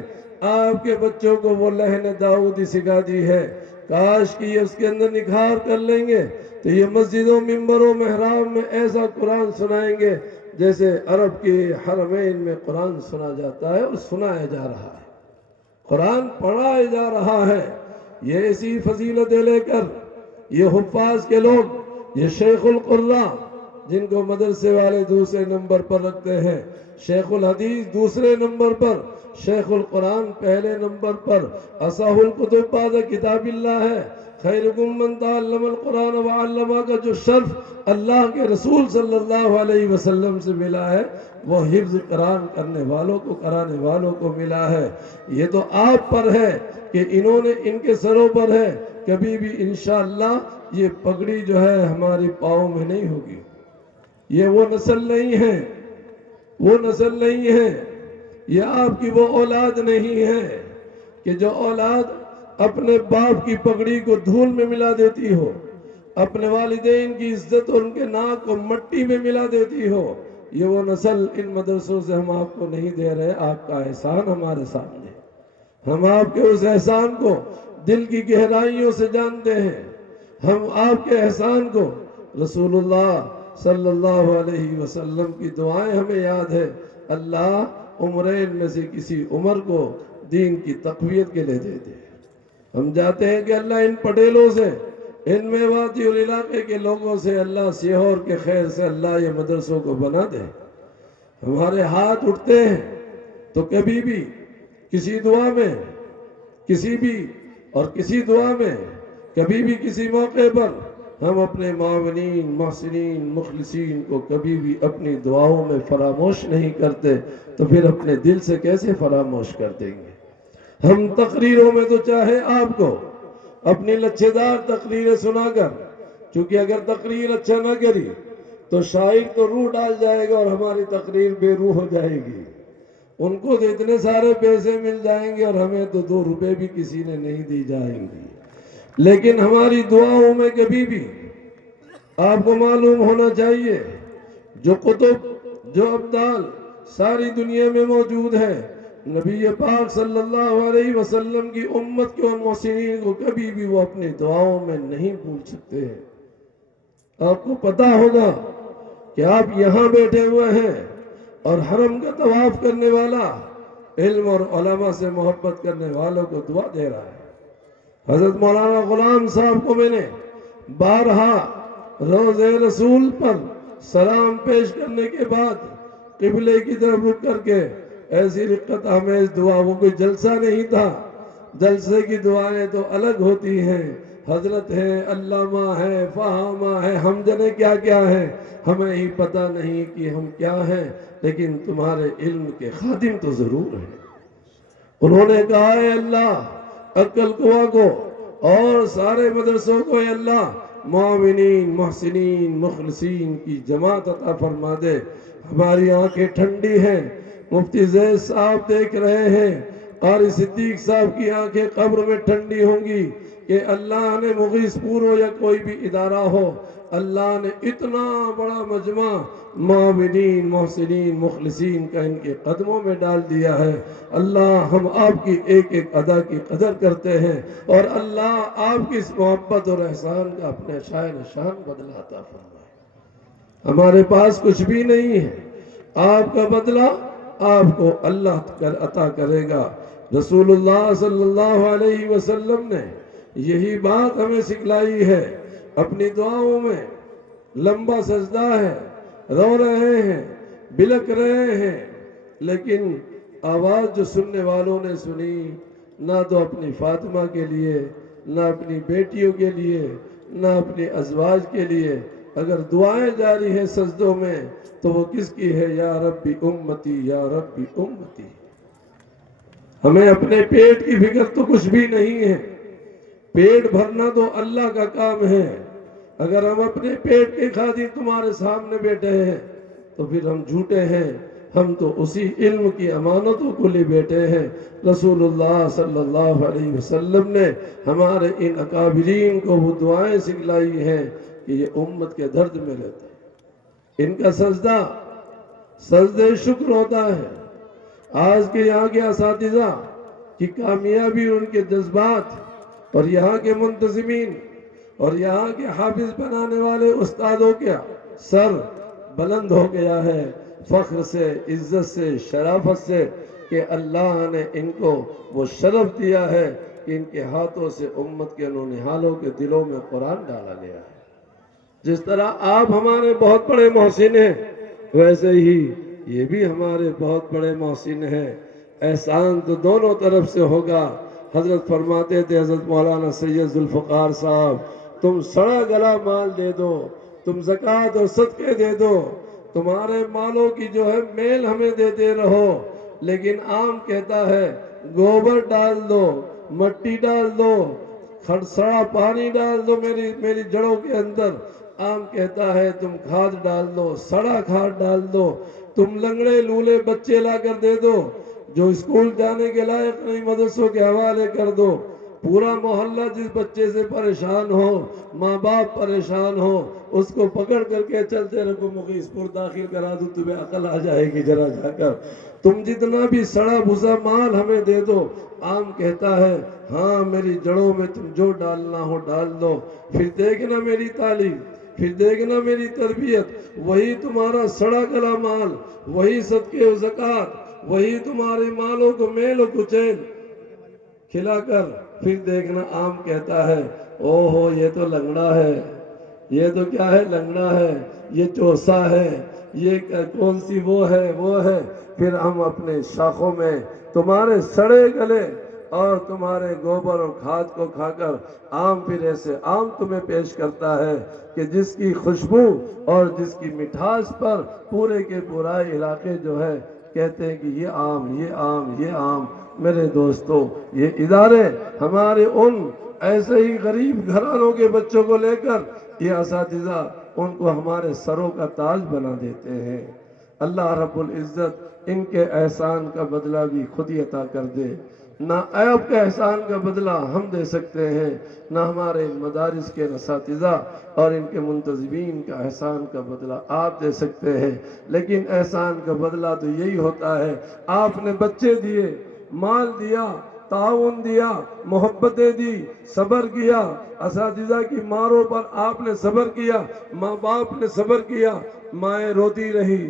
آپ کے بچوں کو وہ لہن داؤدی سکھا دی ہے. کاش کہ یہ اس کے اندر نکھار کر لیں گے تو یہ مسجدوں ممبروں محراب میں ایسا قرآن سنائیں گے جیسے عرب کے حرمین میں قرآن سنا جاتا ہے اور سنایا جا رہا ہے، قرآن پڑھایا جا رہا ہے. یہ ایسی فضیلتیں لے کر یہ حفاظ کے لوگ، یہ شیخ القراء جن کو مدرسے والے دوسرے نمبر پر رکھتے ہیں، شیخ الحدیث دوسرے نمبر پر، شیخ القرآن پہلے نمبر پر. اصح الکتب بعد کتاب اللہ ہے. خیرکم من تعلم القرآن وعلمہ کا جو شرف اللہ کے رسول صلی اللہ علیہ وسلم سے ملا ہے، وہ حفظ قرآن کرنے والوں کو، کرانے والوں کو ملا ہے. یہ تو آپ پر ہے کہ انہوں نے ان کے سروں پر ہے. کبھی بھی انشاءاللہ یہ پگڑی جو ہے ہماری پاؤں میں نہیں ہوگی. یہ وہ نسل نہیں ہے، وہ نسل نہیں ہے. یہ آپ کی وہ اولاد نہیں ہے کہ جو اولاد اپنے باپ کی پگڑی کو دھول میں ملا دیتی ہو، اپنے والدین کی عزت اور ان کے ناک کو مٹی میں ملا دیتی ہو. یہ وہ نسل ان مدرسوں سے ہم آپ کو نہیں دے رہے. آپ کا احسان ہمارے سامنے، ہم آپ کے اس احسان کو دل کی گہرائیوں سے جانتے ہیں. ہم آپ کے احسان کو، رسول اللہ صلی اللہ علیہ وسلم کی دعائیں ہمیں یاد ہے. اللہ عمرین میں سے کسی عمر کو دین کی تقویت کے لیے دے دے۔ ہم جاتے ہیں کہ اللہ ان پٹیلوں سے، ان میواتی اور علاقے کے لوگوں سے، اللہ سیہور کے خیر سے اللہ یہ مدرسوں کو بنا دے۔ ہمارے ہاتھ اٹھتے ہیں تو کبھی بھی کسی دعا میں، کسی دعا میں، کبھی بھی کسی موقع پر ہم اپنے معاونین، محسنین، مخلصین کو کبھی بھی اپنی دعاؤں میں فراموش نہیں کرتے، تو پھر اپنے دل سے کیسے فراموش کر دیں گے؟ ہم تقریروں میں تو چاہے آپ کو اپنی لچھے دار تقریریں سنا کر، چونکہ اگر تقریر اچھا نہ کری تو شاعر تو روح ڈال جائے گا اور ہماری تقریر بے روح ہو جائے گی۔ ان کو تو اتنے سارے پیسے مل جائیں گے اور ہمیں تو 2 روپے بھی کسی نے نہیں دی جائیں گی۔ لیکن ہماری دعاؤں میں کبھی بھی آپ کو معلوم ہونا چاہیے، جو قطب، جو ابدال ساری دنیا میں موجود ہے، نبی پاک صلی اللہ علیہ وسلم کی امت کے ان محسنین کو کبھی بھی وہ اپنی دعاؤں میں نہیں بھول سکتے ہیں۔ آپ کو پتا ہوگا کہ آپ یہاں بیٹھے ہوئے ہیں اور حرم کا طواف کرنے والا علم اور علماء سے محبت کرنے والوں کو دعا دے رہا ہے۔ حضرت مولانا غلام صاحب کو میں نے بارہا روضہ رسول پر سلام پیش کرنے کے بعد قبلے کی طرف رک کر کے ایسی رقت آمیز دعا، وہ کوئی جلسہ نہیں تھا، جلسے کی دعائیں تو الگ ہوتی ہیں، حضرت ہے، علامہ ہے، فہامہ ہے، ہم جنے کیا کیا ہیں، ہمیں ہی پتہ نہیں کہ ہم کیا ہیں، لیکن تمہارے علم کے خادم تو ضرور ہیں۔ انہوں نے کہا اے اللہ عقل قوا کو اور سارے مدرسوں کو اے اللہ معاونین، محسنین، مخلصین کی جماعت عطا فرما دے۔ ہماری آنکھیں ٹھنڈی ہیں، مفتی زید صاحب دیکھ رہے ہیں، قاری صدیق صاحب کی آنکھیں قبر میں ٹھنڈی ہوں گی کہ اللہ نے مغیث پور ہو یا کوئی بھی ادارہ ہو، اللہ نے اتنا بڑا مجمع معاونین، محسنین، مخلصین کا ان کے قدموں میں ڈال دیا ہے۔ اللہ ہم آپ کی ایک ایک ادا کی قدر کرتے ہیں، اور اللہ آپ کی اس محبت اور احسان کا اپنے شان نشان بدلہ عطا فرمائے۔ ہمارے پاس کچھ بھی نہیں ہے، آپ کا بدلہ آپ کو اللہ عطا کرے گا۔ رسول اللہ صلی اللہ علیہ وسلم نے یہی بات ہمیں سکھلائی ہے۔ اپنی دعاؤں میں لمبا سجدہ ہے، رو رہے ہیں، بلک رہے ہیں، لیکن آواز جو سننے والوں نے سنی، نہ تو اپنی فاطمہ کے لیے، نہ اپنی بیٹیوں کے لیے، نہ اپنے ازواج کے لیے، اگر دعائیں جاری ہیں سجدوں میں تو وہ کس کی ہے؟ یا ربی امتی، یا ربی امتی۔ ہمیں اپنے پیٹ کی فکر تو کچھ بھی نہیں ہے، پیٹ بھرنا تو اللہ کا کام ہے۔ اگر ہم اپنے پیٹ کے خاطر تمہارے سامنے بیٹھے ہیں تو پھر ہم جھوٹے ہیں، ہم تو اسی علم کی امانتوں کو لے بیٹھے ہیں۔ رسول اللہ صلی اللہ علیہ وسلم نے ہمارے ان اکابرین کو وہ دعائیں سکھلائی ہیں کہ یہ امت کے درد میں رہتے ہیں۔ ان کا سجدہ شکر ہوتا ہے۔ آج کے یہاں کے اساتذہ کی کامیابی، ان کے جذبات، اور یہاں کے منتظمین اور یہاں کے حافظ بنانے والے استادوں کا سر بلند ہو گیا ہے فخر سے، عزت سے، شرافت سے، کہ اللہ نے ان کو وہ شرف دیا ہے کہ ان کے ہاتھوں سے امت کے نونہالوں کے دلوں میں قرآن ڈالا گیا ہے۔ جس طرح آپ ہمارے بہت بڑے محسن ہیں، ویسے ہی یہ بھی ہمارے بہت بڑے محسن ہیں۔ احسان تو دونوں طرف سے ہوگا۔ حضرت فرماتے تھے، حضرت مولانا سید ذوالفقار صاحب، تم سڑا گلا مال دے دو، تم زکوٰۃ اور صدقے دے دو، تمہارے مالوں کی جو ہے میل ہمیں دیتے رہو، لیکن عام کہتا ہے گوبر ڈال دو، مٹی ڈال دو، سڑا پانی ڈال دو میری جڑوں کے اندر۔ عام کہتا ہے تم کھاد ڈال دو، سڑا کھاد ڈال دو، تم لنگڑے لولے بچے لا کر دے دو، جو اسکول جانے کے لائق نہیں مدرسوں کے حوالے کر دو۔ پورا محلہ جس بچے سے پریشان ہو، ماں باپ پریشان ہو، اس کو پکڑ کر کے چلتے رکھو مغیث پور داخل کرا دو، تمہیں عقل آ جائے گی ذرا جا کر۔ تم جتنا بھی سڑا بھسا مال ہمیں دے دو۔ عام کہتا ہے ہاں میری جڑوں میں تم جو ڈالنا ہو ڈال دو، پھر دیکھنا میری تعلیم، پھر دیکھنا میری تربیت، وہی تمہارا سڑا گلا مال، وہی صدقے و زکوٰۃ، وہی تمہارے مالوں کو میل و کچیل کھلا کر پھر دیکھنا عام کہتا ہے او ہو یہ تو لنگڑا ہے، یہ تو کیا ہے لنگڑا ہے، یہ چوسا ہے، یہ کون سی وہ ہے، پھر ہم اپنے شاخوں میں تمہارے سڑے گلے اور تمہارے گوبر اور کھاد کو کھا کر آم پھر ایسے آم تمہیں پیش کرتا ہے کہ جس کی خوشبو اور جس کی مٹھاس پر پورے کے پورا علاقے جو ہے کہتے ہیں کہ یہ آم یہ آم یہ آم۔ میرے دوستو یہ ادارے ہمارے ان ایسے ہی غریب گھرانوں کے بچوں کو لے کر یہ اساتذہ ان کو ہمارے سروں کا تاج بنا دیتے ہیں۔ اللہ رب العزت ان کے احسان کا بدلہ بھی خود ہی عطا کر دے۔ نہ عیب کے احسان کا بدلہ ہم دے سکتے ہیں، نہ ہمارے ان مدارس کے اساتذہ اور ان کے منتظمین کا احسان کا بدلہ آپ دے سکتے ہیں، لیکن احسان کا بدلہ تو یہی ہوتا ہے آپ نے بچے دیے، مال دیا، تعاون دیا، محبتیں دی، صبر کیا، اساتذہ کی ماروں پر آپ نے صبر کیا، ماں باپ نے صبر کیا، مائیں روتی رہی،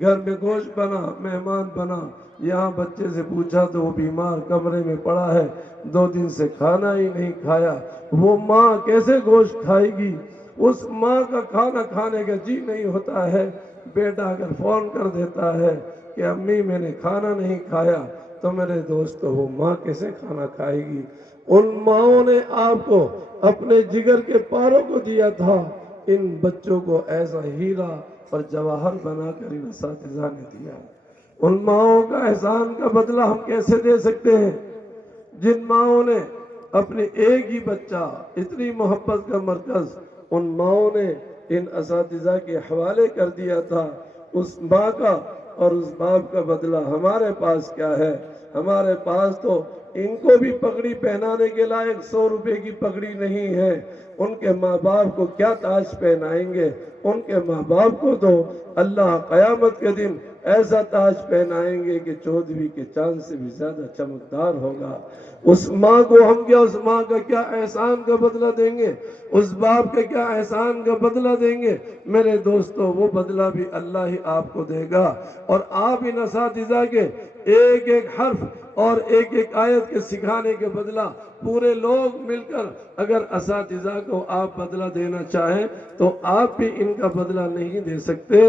گھر میں گوشت بنا، مہمان بنا، یہاں بچے سے پوچھا تو وہ بیمار کمرے میں پڑا ہے، 2 دن سے کھانا ہی نہیں کھایا، وہ ماں کیسے گوشت کھائے گی؟ اس ماں کا کھانا کھانے کا جی نہیں ہوتا ہے، بیٹا اگر فون کر دیتا ہے کہ امی میں نے کھانا نہیں کھایا تو میرے دوستو وہ ماں کیسے کھانا کھائے گی؟ ان ماؤں نے آپ کو اپنے جگر کے پاروں کو دیا تھا، ان بچوں کو ایسا ہیرا اور جواہر بنا کر ان اساتذہ نے دیا۔ ان ماؤں کا احسان کا بدلہ ہم کیسے دے سکتے ہیں؟ جن ماؤں نے اپنے ایک ہی بچہ اتنی محبت کا مرکز ان ماؤں نے ان اساتذہ کے حوالے کر دیا تھا، اس ماں کا اور اس باپ کا بدلہ ہمارے پاس کیا ہے؟ ہمارے پاس تو ان کو بھی پگڑی پہنانے کے لائق 100 روپے کی پگڑی نہیں ہے، ان کے ماں باپ کو کیا تاج پہنائیں گے؟ ان کے ماں باپ کو تو اللہ قیامت کے دن ایسا تاج پہنائیں گے کہ 14ویں کے چاند سے بھی زیادہ چمکدار ہوگا۔ اس ماں کو ہم کیا اس ماں کا کیا احسان کا بدلہ دیں گے؟ اس باپ کا کیا احسان کا بدلہ دیں گے؟ میرے دوستو وہ بدلہ بھی اللہ ہی آپ کو دے گا، اور آپ ان اساتذہ کے ایک ایک حرف اور ایک ایک آیت کے سکھانے کے بدلہ پورے لوگ مل کر اگر اساتذہ کو آپ بدلہ دینا چاہیں تو آپ بھی ان کا بدلہ نہیں دے سکتے۔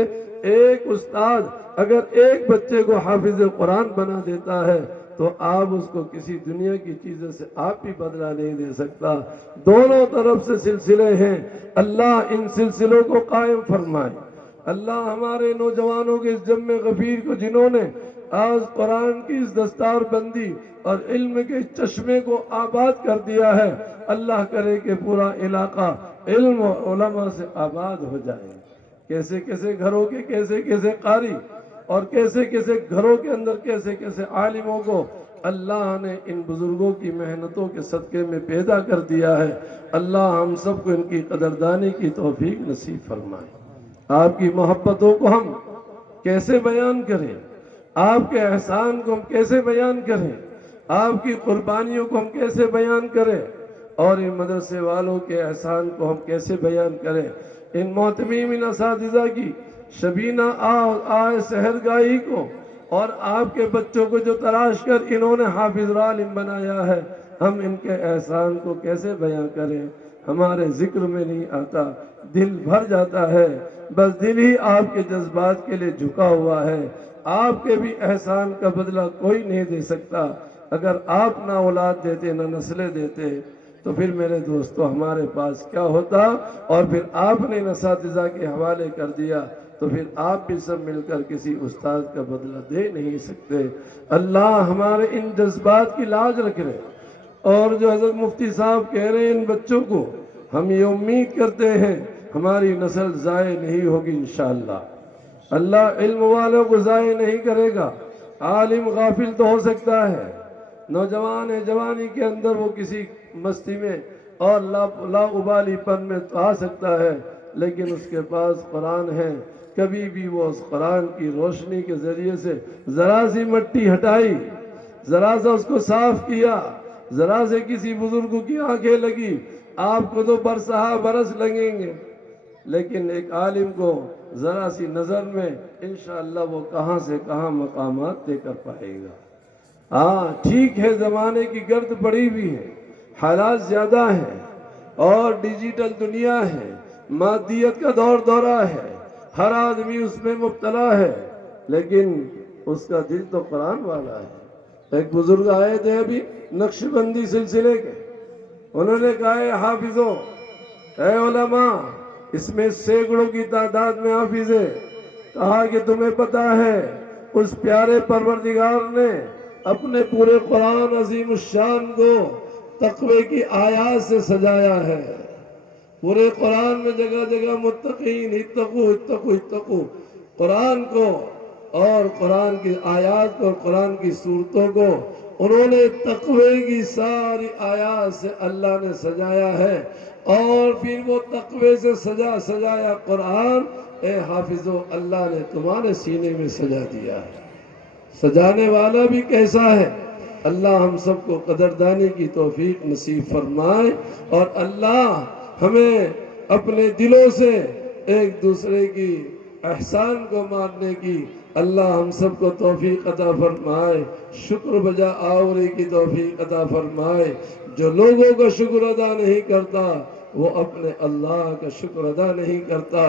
ایک استاد اگر ایک بچے کو حافظ قرآن بنا دیتا ہے تو آپ اس کو کسی دنیا کی چیزوں سے آپ بھی بدلہ نہیں دے سکتا۔ دونوں طرف سے سلسلے ہیں، اللہ ان سلسلوں کو قائم فرمائے۔ اللہ ہمارے نوجوانوں کے اس جم غفیر کو جنہوں نے آج قرآن کی اس دستار بندی اور علم کے چشمے کو آباد کر دیا ہے، اللہ کرے کہ پورا علاقہ علم اور علماء سے آباد ہو جائے۔ کیسے کیسے گھروں کے کیسے کیسے قاری اور کیسے کیسے گھروں کے اندر کیسے کیسے عالموں کو اللہ نے ان بزرگوں کی محنتوں کے صدقے میں پیدا کر دیا ہے۔ اللہ ہم سب کو ان کی قدردانی کی توفیق نصیب فرمائے۔ آپ کی محبتوں کو ہم کیسے بیان کریں؟ آپ کے احسان کو ہم کیسے بیان کریں؟ آپ کی قربانیوں کو ہم کیسے بیان کریں؟ اور ان مدرسے والوں کے احسان کو ہم کیسے بیان کریں؟ ان محتمین ان اساتذہ کی شبینہ آئے سحرگاہی کو اور آپ کے بچوں کو جو تراش کر انہوں نے حافظ عالم بنایا ہے، ہم ان کے احسان کو کیسے بیان کریں؟ ہمارے ذکر میں نہیں آتا، دل بھر جاتا ہے، بس دل ہی آپ کے جذبات کے لیے جھکا ہوا ہے۔ آپ کے بھی احسان کا بدلہ کوئی نہیں دے سکتا۔ اگر آپ نہ اولاد دیتے نہ نسلیں دیتے تو پھر میرے دوستو ہمارے پاس کیا ہوتا؟ اور پھر آپ نے اساتذہ کے حوالے کر دیا تو پھر آپ بھی سب مل کر کسی استاد کا بدلہ دے نہیں سکتے۔ اللہ ہمارے ان جذبات کی لاج رکھ رہے، اور جو حضرت مفتی صاحب کہہ رہے ہیں ان بچوں کو ہم یہ امید کرتے ہیں ہماری نسل ضائع نہیں ہوگی انشاءاللہ۔ اللہ علم والوں کو ضائع نہیں کرے گا۔ عالم غافل تو ہو سکتا ہے، نوجوان ہے جوانی کے اندر وہ کسی مستی میں اور لاغبالی پن میں تو آ سکتا ہے، لیکن اس کے پاس قرآن ہے، کبھی بھی وہ اس قرآن کی روشنی کے ذریعے سے ذرا سی مٹی ہٹائی، ذرا سا اس کو صاف کیا، ذرا سے کسی بزرگ کی آنکھیں لگی، آپ کو تو برسہ برس لگیں گے، لیکن ایک عالم کو ذرا سی نظر میں انشاءاللہ وہ کہاں سے کہاں مقامات دے کر پائے گا۔ ہاں ٹھیک ہے، زمانے کی گرد پڑی ہوئی ہے، حالات زیادہ ہیں اور ڈیجیٹل دنیا ہے، مادیت کا دور دورہ ہے، ہر آدمی اس میں مبتلا ہے، لیکن اس کا دل تو قرآن والا ہے۔ ایک بزرگ آئے تھے ابھی نقش بندی سلسلے کے، انہوں نے کہا اے حافظوں، اے علماء، اس میں سینکڑوں کی تعداد میں حافظ ہے، کہا کہ تمہیں پتا ہے اس پیارے پروردگار نے اپنے پورے قرآن عظیم الشان کو تقوی کی آیات سے سجایا ہے۔ پورے قرآن میں جگہ جگہ متقین، اتقو اتقو اتقو، قرآن کو اور قرآن کی آیات کو، قرآن کی صورتوں کو انہوں نے تقوی کی ساری آیات سے اللہ نے سجایا ہے، اور پھر وہ تقوی سے سجایا قرآن اے حافظو اللہ نے تمہارے سینے میں سجا دیا ہے۔ سجانے والا بھی کیسا ہے؟ اللہ ہم سب کو قدردانی کی توفیق نصیب فرمائے، اور اللہ ہمیں اپنے دلوں سے ایک دوسرے کی احسان کو ماننے کی اللہ ہم سب کو توفیق عطا فرمائے، شکر بجا آوری کی توفیق عطا فرمائے۔ جو لوگوں کا شکر ادا نہیں کرتا وہ اپنے اللہ کا شکر ادا نہیں کرتا۔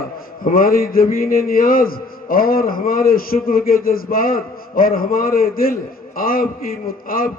ہماری جبین نیاز اور ہمارے شکر کے جذبات اور ہمارے دل آپ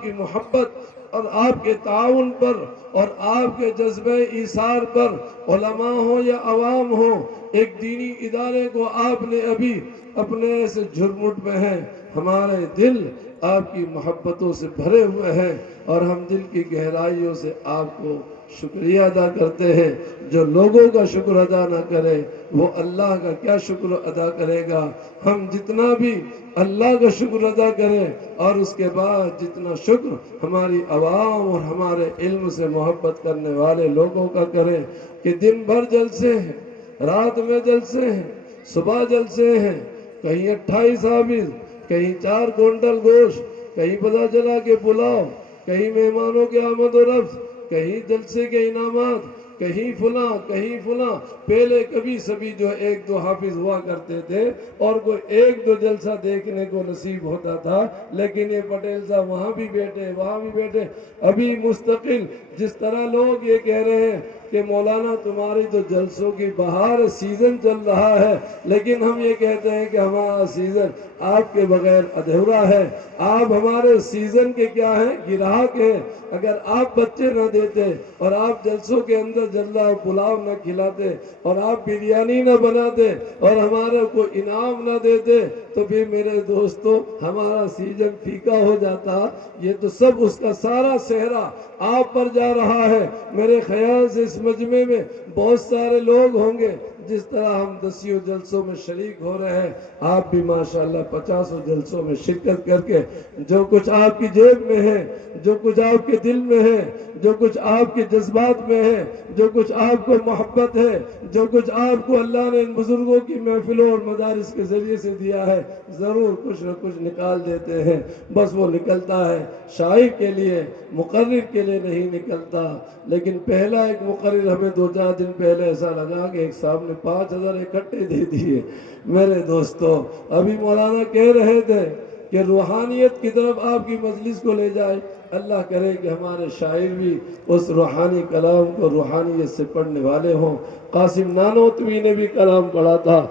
کی محبت اور آپ کے تعاون پر اور آپ کے جذبہ ایثار پر، علماء ہوں یا عوام ہوں، ایک دینی ادارے کو آپ نے ابھی اپنے ایسے جھرمٹ میں ہیں، ہمارے دل آپ کی محبتوں سے بھرے ہوئے ہیں، اور ہم دل کی گہرائیوں سے آپ کو شکریہ ادا کرتے ہیں۔ جو لوگوں کا شکر ادا نہ کرے وہ اللہ کا کیا شکر ادا کرے گا؟ ہم جتنا بھی اللہ کا شکر ادا کریں اور اس کے بعد جتنا شکر ہماری عوام اور ہمارے علم سے محبت کرنے والے لوگوں کا کریں، کہ دن بھر جلسے ہیں، رات میں جلسے ہیں، صبح جلسے ہیں، کہیں 28 حافظ، کہیں 4 کوئنٹل گوشت، کہیں پتہ چلا کہ پلاؤ، کہیں مہمانوں کے آمد و رفت، کہیں جلسے کے انعامات، کہیں فلاں کہیں فلاں۔ پہلے کبھی سبھی جو 1-2 حافظ ہوا کرتے تھے اور کوئی 1-2 جلسہ دیکھنے کو نصیب ہوتا تھا، لیکن یہ پٹیل صاحب وہاں بھی بیٹھے وہاں بھی بیٹھے۔ ابھی مستقل جس طرح لوگ یہ کہہ رہے ہیں کہ مولانا تمہاری تو جلسوں کی بہار سیزن چل رہا ہے، لیکن ہم یہ کہتے ہیں کہ ہمارا سیزن آپ کے بغیر ادھورا ہے۔ آپ ہمارے سیزن کے کیا ہیں؟ گراہک ہیں۔ اگر آپ بچے نہ دیتے اور آپ جلسوں کے اندر جلدہ پلاؤ نہ کھلاتے اور آپ بریانی نہ بناتے اور ہمارے کو انعام نہ دیتے تو پھر میرے دوستو ہمارا سیزن پھیکا ہو جاتا۔ یہ تو سب اس کا سارا صحرا آپ پر جا رہا ہے۔ میرے خیال سے اس مجمع میں بہت سارے لوگ ہوں گے، جس طرح ہم 10 جلسوں میں شریک ہو رہے ہیں، آپ بھی ماشاءاللہ 50 جلسوں میں شرکت کر کے جو کچھ آپ کی جیب میں ہے، جو کچھ آپ کے دل میں ہے، جو کچھ آپ کے جذبات میں ہے، جو کچھ آپ کو محبت ہے، جو کچھ آپ کو اللہ نے ان بزرگوں کی محفلوں اور مدارس کے ذریعے سے دیا ہے، ضرور کچھ نہ کچھ نکال دیتے ہیں۔ بس وہ نکلتا ہے شاعر کے لیے، مقرر کے لیے نہیں نکلتا۔ لیکن پہلا ایک مقرر ہمیں 2-4 دن پہلے ایسا لگا کہ ایک صاحب نے 5000 اکٹھے دے دیے۔ میرے دوستو ابھی مولانا کہہ رہے تھے کہ روحانیت کی طرف آپ کی مجلس کو لے جائے۔ اللہ کرے کہ ہمارے شاعر بھی اس روحانی کلام کو روحانیت سے پڑھنے والے ہوں۔ قاسم نانوتوی نے بھی کلام پڑھا تھا،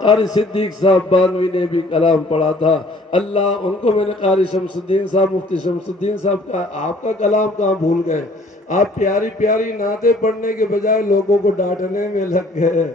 قاری صدیق صاحب بانوی نے بھی کلام پڑھا تھا۔ اللہ ان کو، میں نے قاری شمس الدین صاحب، مفتی شمس الدین صاحب کا آپ کا کلام کہاں بھول گئے؟ آپ پیاری پیاری نعتیں پڑھنے کے بجائے لوگوں کو ڈانٹنے میں لگ گئے۔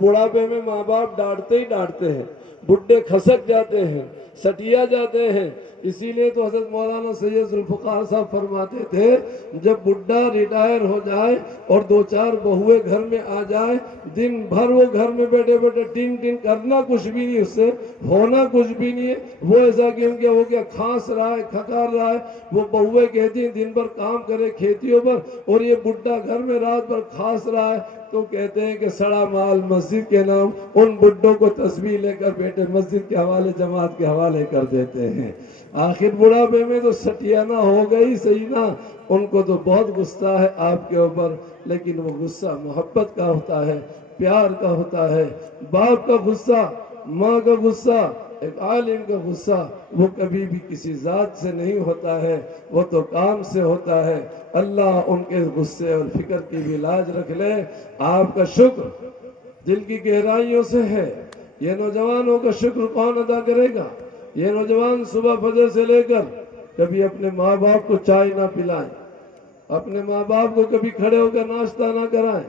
بڑھاپے میں ماں باپ ڈانٹتے ہی ڈانٹتے ہیں، بڈھے کھسک جاتے ہیں، سٹیا جاتے ہیں۔ اسی لیے تو حضرت مولانا سید ذوالفقار صاحب فرماتے تھے جب بڈھا ریٹائر ہو جائے اور 2-4 بہویں گھر میں آ جائے، دن بھر وہ گھر میں بیٹھے بیٹھے ٹن ٹن کرنا کچھ بھی نہیں، اس سے ہونا کچھ بھی نہیں ہے۔ وہ ایسا کہ وہ کیا کھانس رہا ہے، کھکار رہا ہے۔ وہ بہویں کہتی ہیں دن بھر کام کرے کھیتیوں پر اور یہ بڈھا گھر میں رات بھر کھانس رہا ہے، تو کہتے ہیں کہ سڑا مال مسجد کے نام ان بڈھوں کو تسبیح لے کر بیٹے مسجد کے حوالے، جماعت کے حوالے کر دیتے ہیں۔ آخر بڑھاپے میں تو سٹیانہ ہو گئی صحیح نا۔ ان کو تو بہت غصہ ہے آپ کے اوپر، لیکن وہ غصہ محبت کا ہوتا ہے۔ پیار کا ہوتا ہے. باپ کا غصہ، ماں کا غصہ، ایک عالم کا غصہ وہ کبھی بھی کسی ذات سے نہیں ہوتا ہے، وہ تو کام سے ہوتا ہے. اللہ ان کے غصے اور فکر کی بھی لاج رکھ لے. آپ کا شکر دل کی گہرائیوں سے ہے. یہ نوجوانوں کا شکر کون ادا کرے گا؟ یہ نوجوان صبح فجر سے لے کر کبھی اپنے ماں باپ کو چائے نہ پلائیں، اپنے ماں باپ کو کبھی کھڑے ہو کر ناشتہ نہ کرائیں،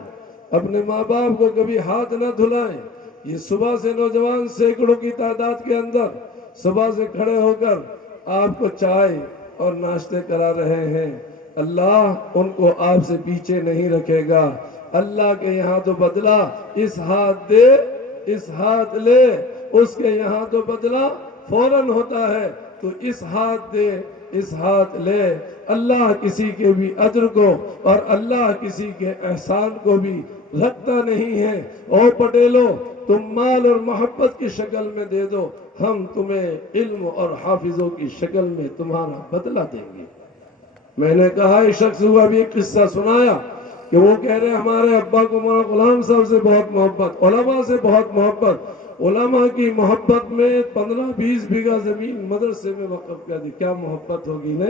اپنے ماں باپ کو کبھی ہاتھ نہ دھلائیں. یہ صبح سے نوجوان سینکڑوں کی تعداد کے اندر صبح سے کھڑے ہو کر آپ کو چائے اور ناشتے کرا رہے ہیں. اللہ ان کو آپ سے پیچھے نہیں رکھے گا. اللہ کے یہاں تو بدلہ اس ہاتھ دے اس ہاتھ لے، اس کے یہاں تو بدلہ فوراً ہوتا ہے. تو اس ہاتھ دے اس ہاتھ لے. اللہ کسی کے بھی اجر کو اور اللہ کسی کے احسان کو بھی رکھتا نہیں ہے. او پٹیلو، تم مال اور محبت کی شکل میں دے دو، ہم تمہیں علم اور حافظوں کی شکل میں تمہارا بدلہ دیں گے. میں نے کہا ایک شخص ہوا بھی ایک قصہ سنایا کہ وہ کہہ رہے ہمارے ابا کو مولانا غلام صاحب سے بہت محبت، علماء سے بہت محبت. علماء کی محبت میں 15-20 بیگہ زمین مدرسے میں وقف کر دی. کیا محبت ہوگی نے.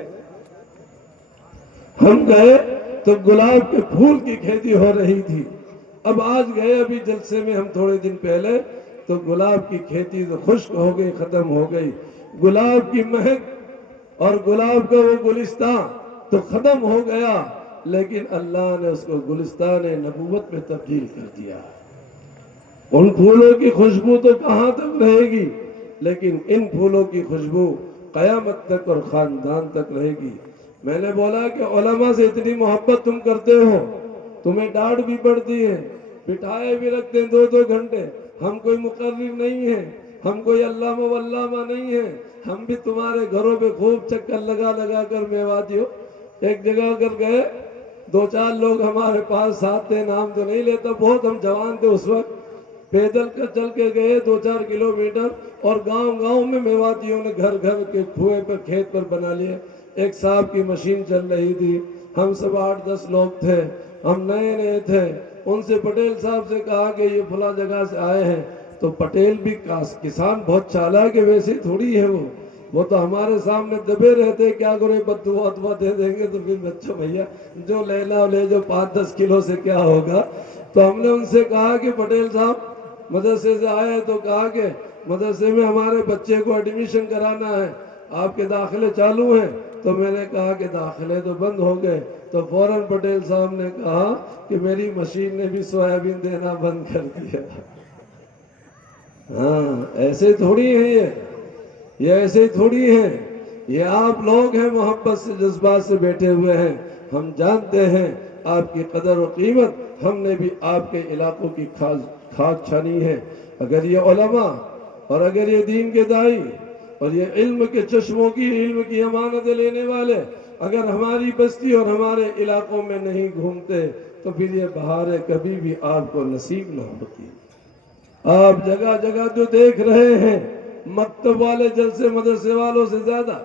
ہم گئے تو گلاب کے پھول کی کھیتی ہو رہی تھی. اب آج گئے ابھی جلسے میں ہم تھوڑے دن پہلے، تو گلاب کی کھیتی تو خشک ہو گئی، ختم ہو گئی. گلاب کی مہک اور گلاب کا وہ گلستان تو ختم ہو گیا، لیکن اللہ نے اس کو گلستان نبوت میں تبدیل کر دیا. ان پھولوں کی خوشبو تو کہاں تک رہے گی، لیکن ان پھولوں کی خوشبو قیامت تک اور خاندان تک رہے گی. میں نے بولا کہ علماء سے اتنی محبت تم کرتے ہو، تمہیں ڈانٹ بھی پڑتی ہے، بٹھائے بھی رکھتے ہیں 2-2 گھنٹے. ہم کوئی مقرر نہیں ہیں، ہم کوئی علامہ واللامہ نہیں ہیں. ہم بھی تمہارے گھروں پہ خوب چکر لگا لگا کر میواتیوں ایک جگہ کر گئے. 2-4 لوگ ہمارے پاس ساتھ تھے، نام تو نہیں لیتا، بہت ہم جوان تھے اس وقت. پیدل کر چل کے گئے 2-4 کلومیٹر، اور گاؤں گاؤں میں میواتیوں نے گھر گھر کے کنویں پر کھیت پر بنا لیے. ایک صاحب کی مشین چل رہی تھی، ہم سب 8-10 لوگ تھے، ہم نئے نئے تھے. ان سے پٹیل صاحب سے کہا کہ یہ فلاں جگہ سے آئے ہیں. تو پٹیل بھی کسان بہت چالاک ہے، ویسے تھوڑی ہے وہ تو ہمارے سامنے دبے رہتے. کیا کرے بددعا دے دیں گے تو پھر بچوں بھیا جو لینا لے جو 5-10 کلو سے کیا ہوگا. تو ہم نے ان سے کہا کہ پٹیل صاحب مدرسے سے آئے تو کہا کہ مدرسے میں ہمارے بچے کو ایڈمیشن کرانا ہے، آپ کے داخلے چالو ہیں. تو میں نے کہا کہ داخلے تو بند ہو گئے. تو فوراً پٹیل صاحب نے کہا کہ میری مشین نے بھی سویابین دینا بند کر دیا. ہاں ایسے تھوڑی ہیں یہ ایسے تھوڑی ہیں. یہ آپ لوگ ہیں محبت سے جذبات سے بیٹھے ہوئے ہیں. ہم جانتے ہیں آپ کی قدر و قیمت، ہم نے بھی آپ کے علاقوں کی کھاد چھانی ہے. اگر یہ علماء اور اگر یہ دین کے دائی اور یہ علم کے چشموں کی علم کی امانت لینے والے اگر ہماری بستی اور ہمارے علاقوں میں نہیں گھومتے تو پھر یہ بہاریں کبھی بھی آپ کو نصیب نہ ہوتی. آپ جگہ جگہ جو دیکھ رہے ہیں مکتب والے جلسے مدرسے والوں سے زیادہ.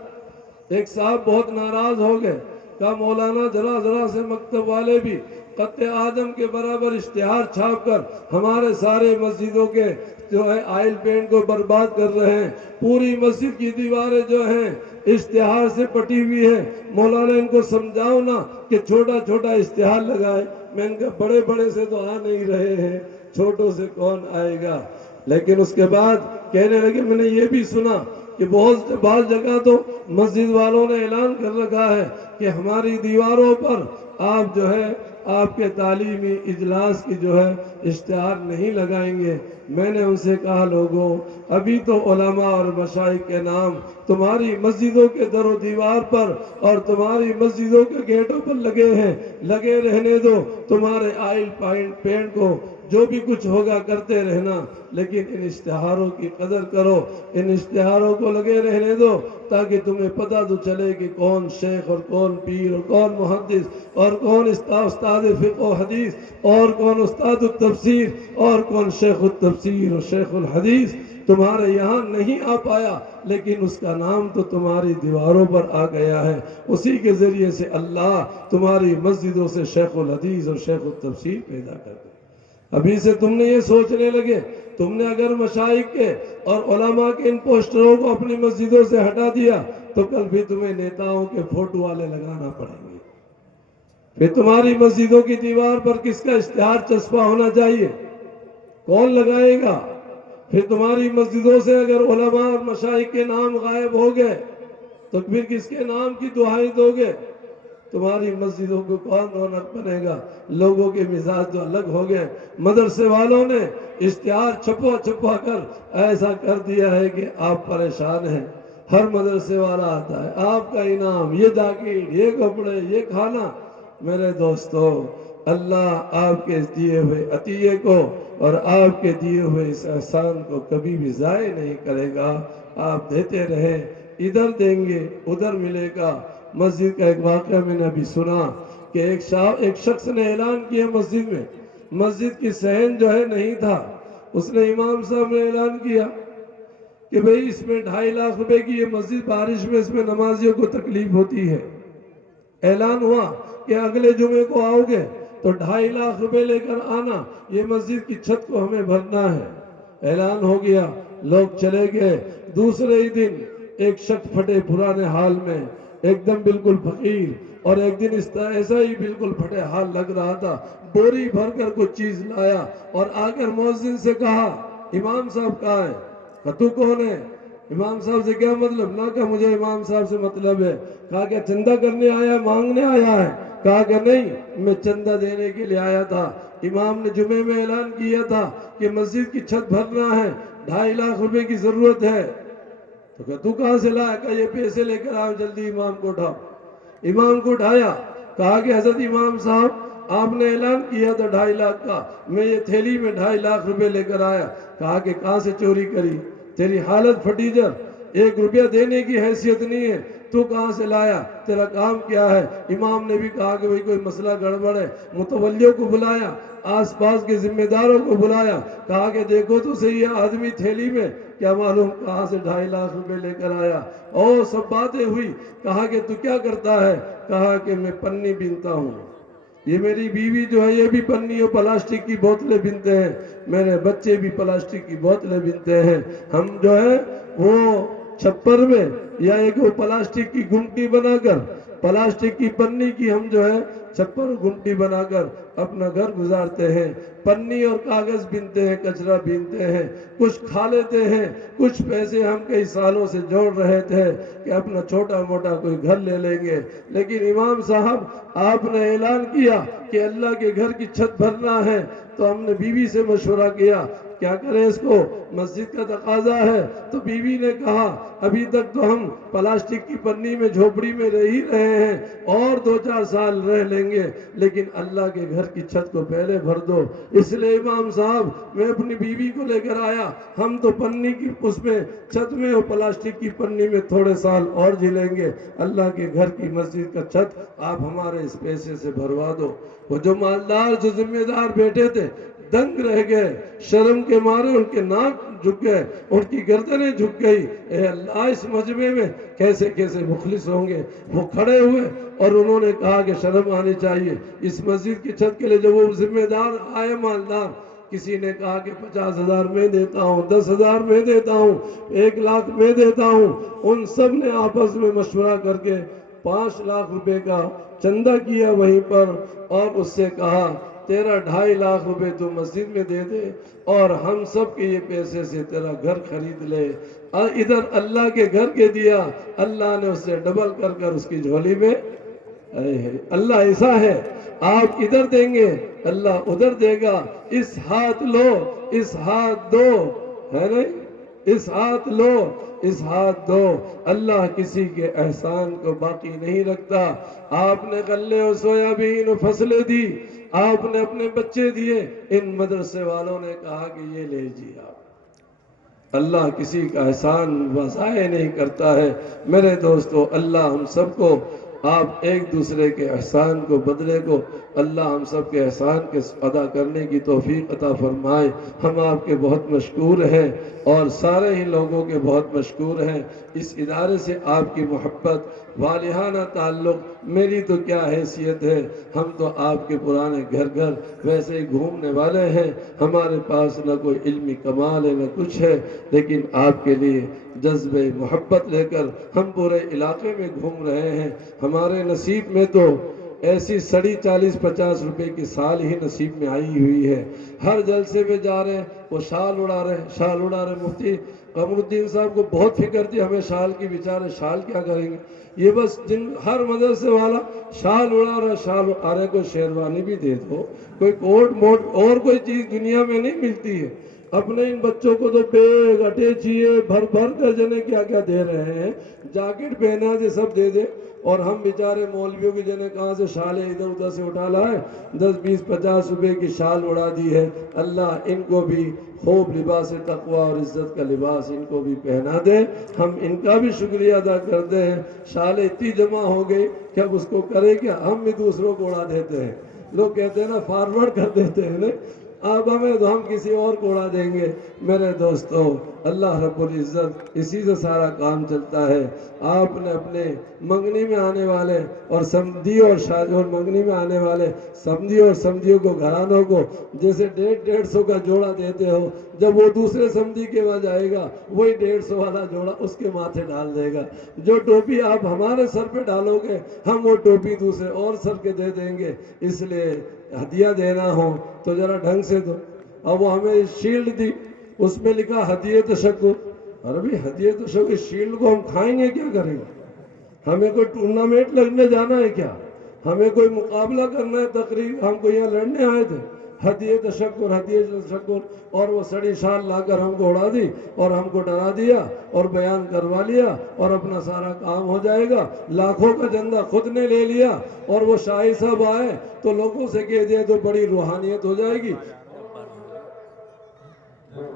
ایک صاحب بہت ناراض ہو گئے، کہا مولانا ذرا سے مکتب والے بھی قد آدم کے برابر اشتہار چھاپ کر ہمارے سارے مسجدوں کے جو ہے آئل پینٹ کو برباد کر رہے ہیں. پوری مسجد کی دیواریں جو ہیں اشتہار سے پٹی ہوئی ہیں. مولانا ان کو سمجھاؤ نا کہ چھوٹا چھوٹا اشتہار لگائے. میں ان کا بڑے بڑے سے تو آ نہیں رہے ہیں، چھوٹوں سے کون آئے گا. لیکن اس کے بعد کہنے لگے میں نے یہ بھی سنا کہ بعض جگہ تو مسجد والوں نے اعلان کر رکھا ہے کہ ہماری دیواروں پر آپ جو ہے آپ کے تعلیمی اجلاس کی جو ہے اشتہار نہیں لگائیں گے. میں نے ان سے کہا لوگوں ابھی تو علماء اور مشائخ کے نام تمہاری مسجدوں کے در و دیوار پر اور تمہاری مسجدوں کے گیٹوں پر لگے ہیں، لگے رہنے دو. تمہارے آئل پینٹ کو جو بھی کچھ ہوگا کرتے رہنا، لیکن ان اشتہاروں کی قدر کرو، ان اشتہاروں کو لگے رہنے دو تاکہ تمہیں پتہ تو چلے کہ کون شیخ اور کون پیر اور کون محدث اور کون استاد فقہ و حدیث اور کون استاد التفسیر اور کون شیخ التفسیر اور شیخ الحدیث تمہارے یہاں نہیں آ پایا، لیکن اس کا نام تو تمہاری دیواروں پر آ گیا ہے. اسی کے ذریعے سے اللہ تمہاری مسجدوں سے شیخ الحدیث اور شیخ التفسیر پیدا کر دے. ابھی سے تم نے یہ سوچنے لگے، تم نے اگر مشائخ کے اور علماء کے ان پوسٹروں کو اپنی مسجدوں سے ہٹا دیا تو کل بھی تمہیں نیتاؤں کے فوٹو والے لگانا پڑیں گے۔ پھر تمہاری مسجدوں کی دیوار پر کس کا اشتہار چسپاں ہونا چاہیے؟ کون لگائے گا؟ پھر تمہاری مسجدوں سے اگر علماء اور مشائخ کے نام غائب ہو گئے تو پھر کس کے نام کی دعائیں دو گے؟ تمہاری مسجدوں کو کون رونق بنے گا؟ لوگوں کے مزاج تو الگ ہو گئے۔ مدرسے والوں نے اشتہار چھپا کر ایسا کر دیا ہے کہ آپ پریشان ہیں۔ ہر مدرسے والا آتا ہے، آپ کا انعام، یہ جاکٹ، یہ کپڑے، یہ کھانا۔ میرے دوستو، اللہ آپ کے دیے ہوئے عطیے کو اور آپ کے دیے ہوئے اس احسان کو کبھی بھی ضائع نہیں کرے گا۔ آپ دیتے رہیں، ادھر دیں گے ادھر ملے گا۔ مسجد کا ایک واقعہ میں نے ابھی سنا کہ ایک شخص نے اعلان کیا مسجد میں، مسجد کی صحن جو ہے نہیں تھا، اس نے امام صاحب نے اعلان کیا کہ بھئی اس میں 2.5 لاکھ روپے کی یہ مسجد، بارش میں اس میں نمازیوں کو تکلیف ہوتی ہے۔ اعلان ہوا کہ اگلے جمعے کو آؤ گے تو 2.5 لاکھ روپے لے کر آنا، یہ مسجد کی چھت کو ہمیں بھرنا ہے۔ اعلان ہو گیا، لوگ چلے گئے۔ دوسرے ہی دن ایک شخص پھٹے پرانے حال میں، ایک دم بالکل فقیر، اور ایک دن ایسا ہی بالکل پھٹے حال لگ رہا تھا، بوری بھر کر کچھ چیز لایا اور آ کر مؤذن سے کہا امام صاحب کہاں ہے؟ کہا تو کون ہے؟ امام صاحب سے کیا مطلب؟ نہ کہا مجھے امام صاحب سے مطلب ہے۔ کہا کہ چندہ کرنے آیا، مانگنے آیا ہے؟ کہا کہ نہیں، میں چندہ دینے کے لیے آیا تھا۔ امام نے جمعے میں اعلان کیا تھا کہ مسجد کی چھت بھرنا ہے، 2.5 لاکھ روپے کی ضرورت ہے۔ تو کہا تو کہاں سے لایا؟ کہا یہ پیسے لے کر آؤ، جلدی امام کو اٹھاؤ۔ امام کو اٹھایا، کہا کہ حضرت امام صاحب آپ نے اعلان کیا تھا 2.5 لاکھ کا، میں یہ تھیلی میں 2.5 لاکھ روپے لے کر آیا۔ کہا کہ کہاں سے چوری کری؟ تیری حالت پھٹی جر، 1 روپیہ دینے کی حیثیت نہیں ہے، تو کہاں سے لایا؟ تیرا کام کیا ہے؟ امام نے بھی کہا کہ کوئی مسئلہ گڑبڑ ہے۔ متولیوں کو بلایا، آس پاس کے ذمہ داروں کو بلایا، کہا کہ دیکھو تو صحیح ہے آدمی تھیلی میں، کیا معلوم کہاں سے 2.5 لاکھ روپے لے کر آیا۔ اور سب باتیں ہوئی۔ کہا کہ تو کیا کرتا ہے؟ کہا کہ میں پنی بنتا ہوں، یہ میری بیوی جو ہے یہ بھی پنی اور پلاسٹک کی بوتلیں بنتے ہیں، میرے بچے بھی پلاسٹک کی بوتلیں بنتے ہیں۔ ہم جو ہے وہ چھپر میں یا ایک وہ پلاسٹک کی گھنٹی بنا کر، پلاسٹک کی پنی کی ہم جو ہے چھپر گھنٹی بنا کر اپنا گھر گزارتے ہیں۔ پنی اور کاغذ بنتے ہیں، کچرا بنتے ہیں، کچھ کھا لیتے ہیں، کچھ پیسے ہم کئی سالوں سے جوڑ رہے تھے کہ اپنا چھوٹا موٹا کوئی گھر لے لیں گے۔ لیکن امام صاحب آپ نے اعلان کیا کہ اللہ کے گھر کی چھت بھرنا ہے، تو ہم نے بیوی سے مشورہ کیا کیا کریں اس کو، مسجد کا تقاضا ہے۔ تو بیوی نے کہا ابھی تک تو ہم پلاسٹک کی پنی میں جھوپڑی میں رہ ہی رہے ہیں، اور 2-4 سال رہ لیں گے، لیکن اللہ کے گھر کی چھت کو پہلے بھر دو۔ اس لیے امام صاحب میں اپنی بیوی کو لے کر آیا، ہم تو پنی کی اس میں چھت میں اور پلاسٹک کی پنی میں تھوڑے سال اور جی لیں گے، اللہ کے گھر کی مسجد کا چھت آپ ہمارے اس پیسے سے بھروا دو۔ وہ جو مالدار، جو ذمہ دار بیٹھے تھے، دنگ رہ گئے، شرم کے مارے ان کے ناک جھک گئے، ان کی گردنیں جھک گئی۔ اے اللہ، اس مجمع میں کیسے کیسے مخلص ہوں گے۔ وہ کھڑے ہوئے اور انہوں نے کہا کہ شرم آنی چاہیے اس مسجد کی چھت کے لیے۔ جب وہ ذمہ دار آئے مالدار، کسی نے کہا کہ 50,000 میں دیتا ہوں، 10,000 میں دیتا ہوں، 1 لاکھ میں دیتا ہوں۔ ان سب نے آپس میں مشورہ کر کے 5 لاکھ روپے کا چندہ کیا وہیں پر، اور اس سے کہا تیرا 2.5 لاکھ روپے تو مسجد میں دے دے، اور ہم سب کے یہ پیسے سے تیرا گھر خرید لے۔ اور ادھر اللہ کے گھر کے دیا، اللہ نے اس سے ڈبل کر کر اس کی جھولی میں۔ اللہ ایسا ہے، آپ ادھر دیں گے اللہ ادھر دے گا۔ اس ہاتھ لو، اس ہاتھ دو، ہے نہیں؟ اس ہاتھ لو، اس ہاتھ دو۔ اللہ کسی کے احسان کو باقی نہیں رکھتا۔ آپ نے غلے اور سویابین اور فصلیں دی، آپ نے اپنے بچے دیے، ان مدرسے والوں نے کہا کہ یہ لے جی آپ۔ اللہ کسی کا احسان ضائع نہیں کرتا ہے۔ میرے دوستو، اللہ ہم سب کو آپ ایک دوسرے کے احسان کو بدلے کو اللہ ہم سب کے احسان کے ادا کرنے کی توفیق عطا فرمائے۔ ہم آپ کے بہت مشکور ہیں اور سارے ہی لوگوں کے بہت مشکور ہیں۔ اس ادارے سے آپ کی محبت، والہانہ تعلق، میری تو کیا حیثیت ہے، ہم تو آپ کے پرانے گھر گھر ویسے ہی گھومنے والے ہیں۔ ہمارے پاس نہ کوئی علمی کمال ہے نہ کچھ ہے، لیکن آپ کے لیے جذبہ محبت لے کر ہم پورے علاقے میں گھوم رہے ہیں۔ ہمارے نصیب میں تو ایسی سڑی 40-50 روپے کی سال ہی نصیب میں آئی ہوئی ہے۔ ہر جلسے میں جا رہے ہیں وہ شال اڑا رہے ہیں، شال اڑا رہے ہیں۔ مفتی قمر الدین صاحب کو بہت فکر تھی ہمیں شال کی، بیچارے شال کیا کریں گے، یہ بس ہر مدرسے والا شال اڑا رہا، شال ارے کوئی شیروانی بھی دے دو، کوئی کوٹ موٹ اور کوئی چیز دنیا میں نہیں ملتی ہے۔ اپنے ان بچوں کو تو بیگ اٹیچیے بھر بھر کر جنے کیا کیا دے رہے ہیں، جاکٹ پہنا دے سب دے دے، اور ہم بیچارے مولویوں کی جنے کہاں سے شالیں ادھر ادھر سے اٹھا لائے، 10-20-50 روپے کی شال اڑا دی ہے۔ اللہ ان کو بھی خوب لباس تقوی اور عزت کا لباس ان کو بھی پہنا دے، ہم ان کا بھی شکریہ ادا کرتے ہیں۔ شالیں اتنی جمع ہو گئی کہ اب اس کو کرے کیا، ہم بھی دوسروں کو اڑا دیتے ہیں۔ لوگ کہتے ہیں نا فارورڈ کر دیتے ہیں نا، اب ہمیں تو ہم کسی اور کو اڑا دیں گے۔ میرے دوستو، اللہ رب العزت اسی سے سارا کام چلتا ہے۔ آپ نے اپنے منگنی میں آنے والے اور سمدھی اور شادی اور منگنی میں آنے والے سمدھی اور سمدھیوں کو گھرانوں کو جیسے 150 کا جوڑا دیتے ہو، جب وہ دوسرے سمدھی کے بعد جائے گا وہی 150 والا جوڑا اس کے ماتھے ڈال دے گا۔ جو ٹوپی آپ ہمارے سر پہ ڈالو گے ہم وہ ٹوپی دوسرے اور سر کے دے دیں گے۔ اس لیے ہدیہ دینا ہو تو ذرا ڈھنگ سے دو۔ اب وہ ہمیں شیلڈ دی، اس میں لکھا ہدیہ تشکر۔ ارے بھی ہدیہ تشکر، شیلڈ کو ہم کھائیں گے کیا کریں گے؟ ہمیں کوئی ٹورنامنٹ لگنے جانا ہے کیا؟ ہمیں کوئی مقابلہ کرنا ہے تقریر؟ ہم کو یہاں لڑنے آئے تھے؟ ہدیہ تشکر، ہدیہ تشکر، اور وہ سڑی شال لا کر ہم کو اڑا دی اور ہم کو ڈرا دیا اور بیان کروا لیا اور اپنا سارا کام ہو جائے گا۔ لاکھوں کا چندہ خود نے لے لیا اور وہ شاہی صاحب آئے تو لوگوں سے کہہ دیا تو بڑی روحانیت ہو جائے گی۔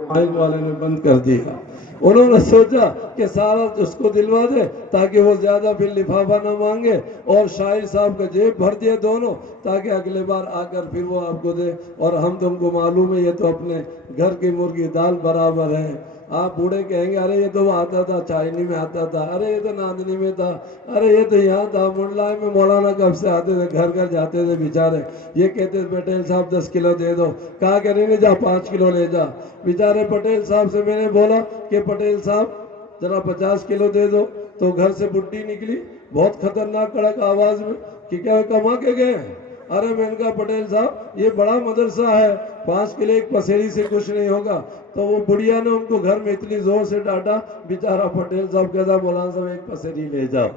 مائک والے نے بند کر دیا۔ انہوں نے سوچا کہ سارا اس کو دلوا دے تاکہ وہ زیادہ پھر لفافہ نہ مانگے، اور شاعر صاحب کا جیب بھر دیا دونوں تاکہ اگلے بار آ کر پھر وہ آپ کو دے۔ اور ہم تم کو معلوم ہے یہ تو اپنے گھر کی مرغی دال برابر ہے۔ آپ بوڑھے کہیں گے ارے یہ تو وہ آتا تھا چائنی میں آتا تھا، ارے یہ تو ناندنی میں تھا، ارے یہ تو یہاں تھا منڈلائے میں، مولانا کب سے آتے تھے، گھر گھر جاتے تھے بیچارے۔ یہ کہتے تھے پٹیل صاحب 10 کلو دے دو، کہا کریں گے جا 5 کلو لے جا۔ بیچارے پٹیل صاحب سے میں نے بولا کہ پٹیل صاحب ذرا 50 کلو دے دو، تو گھر سے بڈی نکلی بہت خطرناک کڑک آواز میں کہ کیا کما کے گئے ہیں؟ ارے میں نے کہا پٹیل صاحب یہ بڑا مدرسہ ہے، 5 کلو ایک پسیری سے کچھ نہیں ہوگا۔ تو وہ بڑھیا نے ان کو گھر میں اتنی زور سے ڈانٹا، بیچارہ پٹیل صاحب کہتا مولانا صاحب ایک پسیری لے جاؤ۔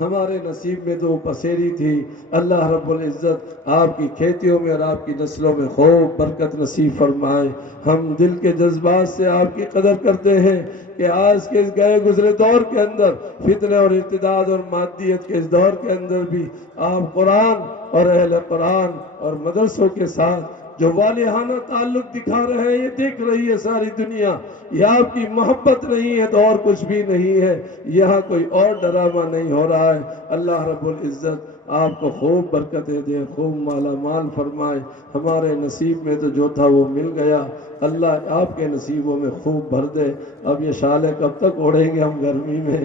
ہمارے نصیب میں تو وہ پسیری تھی۔ اللہ رب العزت آپ کی کھیتیوں میں اور آپ کی نسلوں میں خوب برکت نصیب فرمائے۔ ہم دل کے جذبات سے آپ کی قدر کرتے ہیں کہ آج کے اس گئے گزرے دور کے اندر، فتنہ اور ارتداد اور مادیت کے اس دور کے اندر بھی آپ قرآن اور اہل قرآن اور مدرسوں کے ساتھ جو والہانہ تعلق دکھا رہے ہیں، یہ دیکھ رہی ہے ساری دنیا۔ یہ آپ کی محبت نہیں ہے تو اور کچھ بھی نہیں ہے، یہاں کوئی اور ڈرامہ نہیں ہو رہا ہے۔ اللہ رب العزت آپ کو خوب برکتیں دے، خوب مالا مال فرمائے۔ ہمارے نصیب میں تو جو تھا وہ مل گیا، اللہ آپ کے نصیبوں میں خوب بھر دے۔ اب یہ شالیں کب تک اوڑھیں گے ہم گرمی میں؟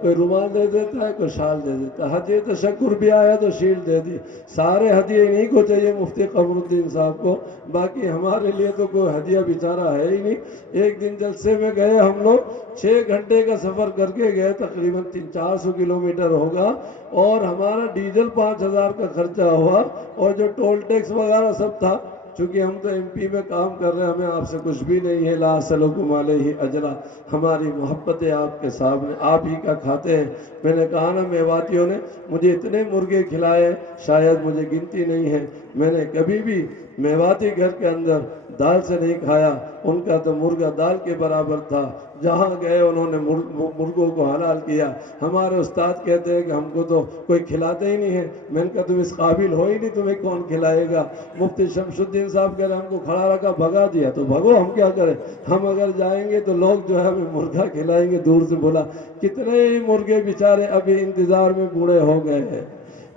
کوئی رومال دے دیتا ہے، کوئی شال دے دیتا ہے۔ ہدیہ تشکر بھی آیا تو شیل دے دی۔ سارے ہدیے انہیں کو چاہیے مفتی قمر الدین صاحب کو، باقی ہمارے لیے تو کوئی ہدیہ بیچارہ ہے ہی نہیں۔ ایک دن جلسے میں گئے ہم لوگ، 6 گھنٹے کا سفر کر کے گئے، تقریباً 300-400 کلومیٹر ہوگا، اور ہمارا ڈیزل 5000 کا خرچہ ہوا، اور جو ٹول ٹیکس وغیرہ سب تھا۔ چونکہ ہم تو ایم پی میں کام کر رہے ہیں، ہمیں آپ سے کچھ بھی نہیں ہے، لا اسألکم علیہ اجرا، ہماری محبتیں آپ کے سامنے، آپ ہی کا کھاتے ہیں۔ میں نے کہا نا میواتیوں نے مجھے اتنے مرغے کھلائے شاید مجھے گنتی نہیں ہے، میں نے کبھی بھی میواتی گھر کے اندر دال سے نہیں کھایا، ان کا تو مرغہ دال کے برابر تھا۔ جہاں گئے انہوں نے مرغوں کو حلال کیا. ہمارے استاد کہتے ہیں کہ ہم کو تو کوئی کھلاتے ہی نہیں ہے. میں نے کہا تم اس قابل ہو ہی نہیں, تمہیں کون کھلائے گا. مفتی شمس الدین صاحب کہہ رہے ہم کو کھڑا رکھا, بھگا دیا. تو بھگو, ہم کیا کریں, ہم اگر جائیں گے تو لوگ جو ہے ہمیں مرغا کھلائیں گے. دور سے بولا کتنے ہی مرغے بیچارے ابھی انتظار میں بوڑھے ہو گئے ہیں,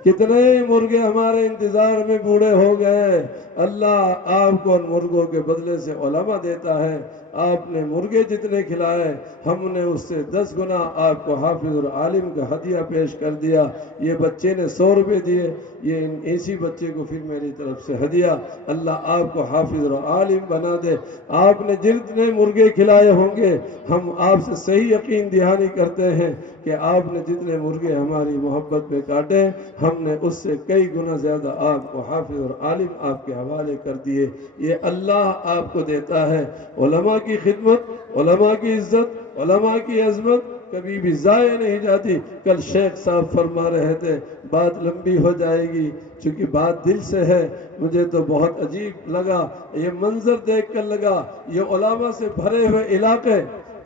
کتنے ہی مرغے ہمارے انتظار میں بوڑھے ہو گئے. اللہ آپ کو ان مرغوں کے بدلے سے علماء دیتا ہے. آپ نے مرغے جتنے کھلائے, ہم نے اس سے 10 گنا آپ کو حافظ اور عالم کا ہدیہ پیش کر دیا. یہ بچے نے 100 روپے دیے, یہ اسی بچے کو پھر میری طرف سے ہدیہ. اللہ آپ کو حافظ اور عالم بنا دے. آپ نے جتنے مرغے کھلائے ہوں گے, ہم آپ سے صحیح یقین دہانی کرتے ہیں کہ آپ نے جتنے مرغے ہماری محبت میں کاٹے, ہم نے اس سے کئی گنا زیادہ آپ کو حافظ اور عالم آپ کے حوالے کر دیے. یہ اللہ آپ کو دیتا ہے. علماء کی خدمت, علماء کی عزت, علماء کی عظمت کبھی بھی ضائع نہیں جاتی. کل شیخ صاحب فرما رہے تھے, بات لمبی ہو جائے گی چونکہ بات دل سے ہے. مجھے تو بہت عجیب لگا, یہ منظر دیکھ کر لگا یہ علماء سے بھرے ہوئے علاقے.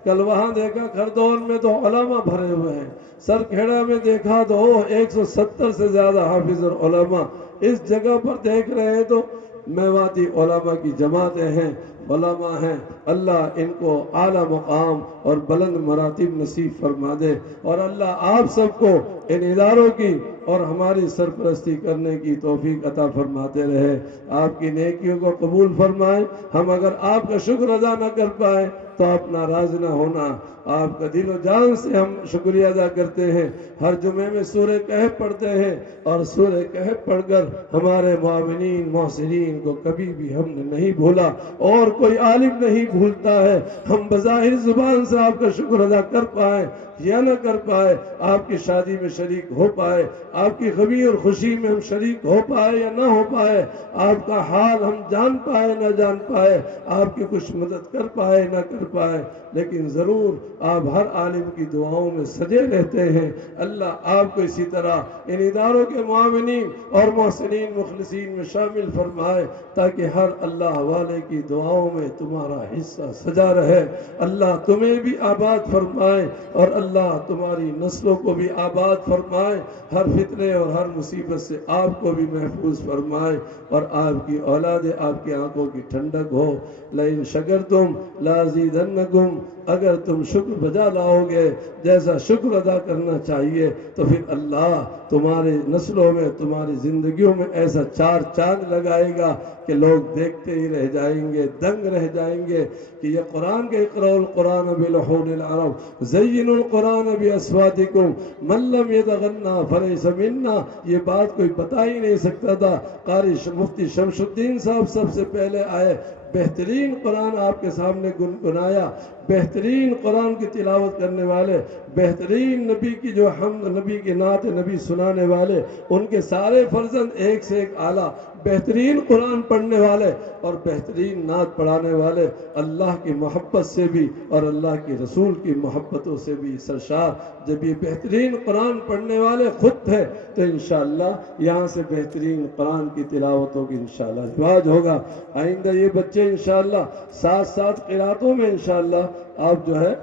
کل وہاں دیکھا کھردون میں تو علماء بھرے ہوئے ہیں, سرکھیڑا میں دیکھا تو 170 سے زیادہ حافظ اور علماء. اس جگہ پر دیکھ رہے ہیں تو میواتی علماء کی جماعتیں ہیں, علماء ہیں. اللہ ان کو اعلیٰ مقام اور بلند مراتب نصیب فرما دے, اور اللہ آپ سب کو ان اداروں کی اور ہماری سرپرستی کرنے کی توفیق عطا فرماتے رہے. آپ کی نیکیوں کو قبول فرمائے. ہم اگر آپ کا شکر ادا نہ کر پائے تو آپ ناراض نہ ہونا. آپ کا دل و جان سے ہم شکریہ ادا کرتے ہیں. ہر جمعے میں سورہ کہف پڑھتے ہیں, اور سورہ کہف پڑھ کر ہمارے معاونین محسنین کو کبھی بھی ہم نے نہیں بھولا, اور کوئی عالم نہیں بھولتا ہے. ہم بظاہر زبان سے آپ کا شکر ادا کر پائے یا نہ کر پائے, آپ کی شادی میں شریک ہو پائے, آپ کی غمی اور خوشی میں ہم شریک ہو پائے یا نہ ہو پائے, آپ کا حال ہم جان پائے نہ جان پائے, آپ کی کچھ مدد کر پائے نہ کر پائے, لیکن ضرور آپ ہر عالم کی دعاؤں میں سجے رہتے ہیں. اللہ آپ کو اسی طرح ان اداروں کے معاونین اور محسنین مخلصین میں شامل فرمائے, تاکہ ہر اللہ والے کی دعاؤں میں تمہارا حصہ سجا رہے. اللہ تمہیں بھی آباد فرمائے, اور اللہ تمہاری نسلوں کو بھی آباد فرمائے. ہر فتنے اور ہر مصیبت سے آپ کو بھی محفوظ فرمائے, اور آپ کی اولاد آپ کی آنکھوں کی ٹھنڈک ہو. لئن شکرتم لازیدنکم, اگر تم شکر بجا لاؤ گے جیسا شکر ادا کرنا چاہیے, تو پھر اللہ تمہاری نسلوں میں تمہاری زندگیوں میں ایسا چار چاند لگائے گا کہ لوگ دیکھتے ہی رہ جائیں گے, دنگ رہ جائیں گے کہ یہ قرآن کے اقرأوا القرآن بلحون العرب زینوا القرآن باصواتکم من لم یتغنى فلیس منا. یہ بات کوئی بتا ہی نہیں سکتا تھا. قاری مفتی شمس الدین صاحب سب سے پہلے آئے, بہترین قرآن آپ کے سامنے گنگنایا, بہترین قرآن کی تلاوت کرنے والے, بہترین نبی کی جو حمد, نبی کی نعت نبی سنانے والے, ان کے سارے فرزند ایک سے ایک اعلیٰ, بہترین قرآن پڑھنے والے اور بہترین نعت پڑھانے والے, اللہ کی محبت سے بھی اور اللہ کی رسول کی محبتوں سے بھی سرشار. جب یہ بہترین قرآن پڑھنے والے خود تھے تو انشاءاللہ یہاں سے بہترین قرآن کی تلاوتوں کی انشاءاللہ رواج ہوگا. آئندہ یہ بچے انشاءاللہ 7 قراتوں میں انشاءاللہ آپ جو ہے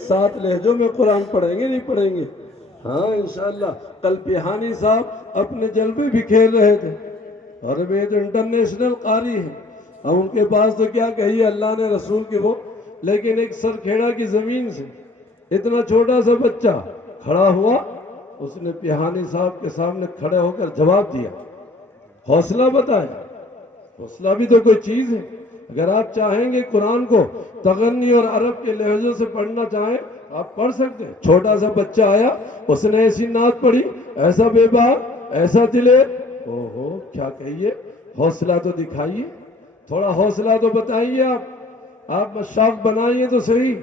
7 لہجوں میں قرآن پڑھیں گے, نہیں پڑھیں گے؟ ہاں انشاءاللہ. کل پیہانی صاحب اپنے جلوے بھی کھیل رہے تھے, اور یہ تو انٹرنیشنل قاری ہیں. اب ان کے پاس تو کیا کہیے اللہ نے رسول کی وہ, لیکن ایک سرکھیڑا کی زمین سے اتنا چھوٹا سا بچہ کھڑا ہوا, اس نے پیہانی صاحب کے سامنے کھڑے ہو کر جواب دیا, حوصلہ بتایا. حوصلہ بھی تو کوئی چیز ہے. اگر آپ چاہیں گے قرآن کو تغنی اور عرب کے لہجوں سے پڑھنا چاہیں آپ پڑھ سکتے ہیں. چھوٹا سا بچہ آیا, اس نے ایسی نعت پڑھی, ایسا بے باک, ایسا دلیر, او ہو کیا کہیے. حوصلہ تو دکھائیے, تھوڑا حوصلہ تو بتائیے. آپ مشاق بنائیے تو صحیح,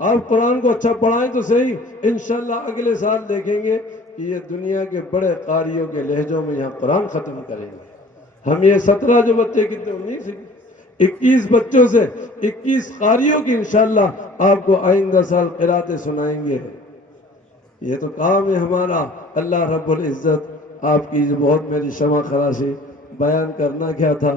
آپ قرآن کو اچھا پڑھائیں تو صحیح. انشاءاللہ اگلے سال دیکھیں گے کہ یہ دنیا کے بڑے قاریوں کے لہجوں میں یہاں قرآن ختم کریں گے. ہم یہ 17 جو بچے کتنے 21 بچوں سے 21 قاریوں کی انشاءاللہ آپ کو آئندہ سال قراتیں سنائیں گے. یہ تو کام ہے ہمارا. اللہ رب العزت آپ کی جو بہت میری شمع خراشی بیان کرنا کیا تھا,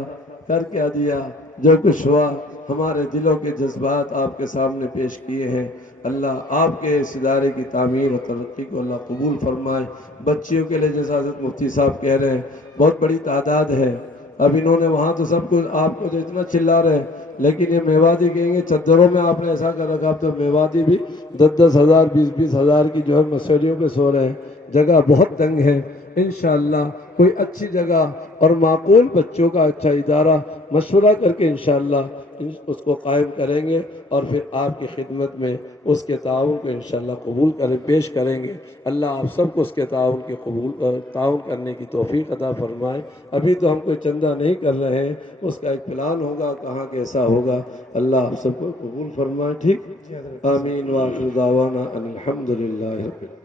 کر کیا دیا, جو کچھ ہوا ہمارے دلوں کے جذبات آپ کے سامنے پیش کیے ہیں۔ اللہ آپ کے اس ادارے کی تعمیر و ترقی کو اللہ قبول فرمائے۔ بچیوں کے لیے جیسا حضرت مفتی صاحب کہہ رہے ہیں بہت بڑی تعداد ہے، اب انہوں نے وہاں تو سب کچھ آپ کو تو اتنا چلا رہے ہیں، لیکن یہ میوادی کہیں گے چدروں میں آپ نے ایسا کر رکھا، اب تو میوادی بھی 10,000 20,000 کی جو ہے مسئلیوں پہ سو رہے ہیں، جگہ بہت تنگ ہے۔ انشاءاللہ کوئی اچھی جگہ اور معقول بچوں کا اچھا ادارہ مشورہ کر کے انشاءاللہ اس کو قائم کریں گے، اور پھر آپ کی خدمت میں اس کے تعاون کو انشاءاللہ قبول کریں، پیش کریں گے۔ اللہ آپ سب کو اس کے تعاون کرنے کی توفیق عطا فرمائے۔ ابھی تو ہم کوئی چندہ نہیں کر رہے ہیں، اس کا ایک پلان ہوگا کہاں کیسا ہوگا، اللہ آپ سب کو قبول فرمائے۔ ٹھیک، آمین، وآخر دعوانا ان الحمدللہ رب العالمین۔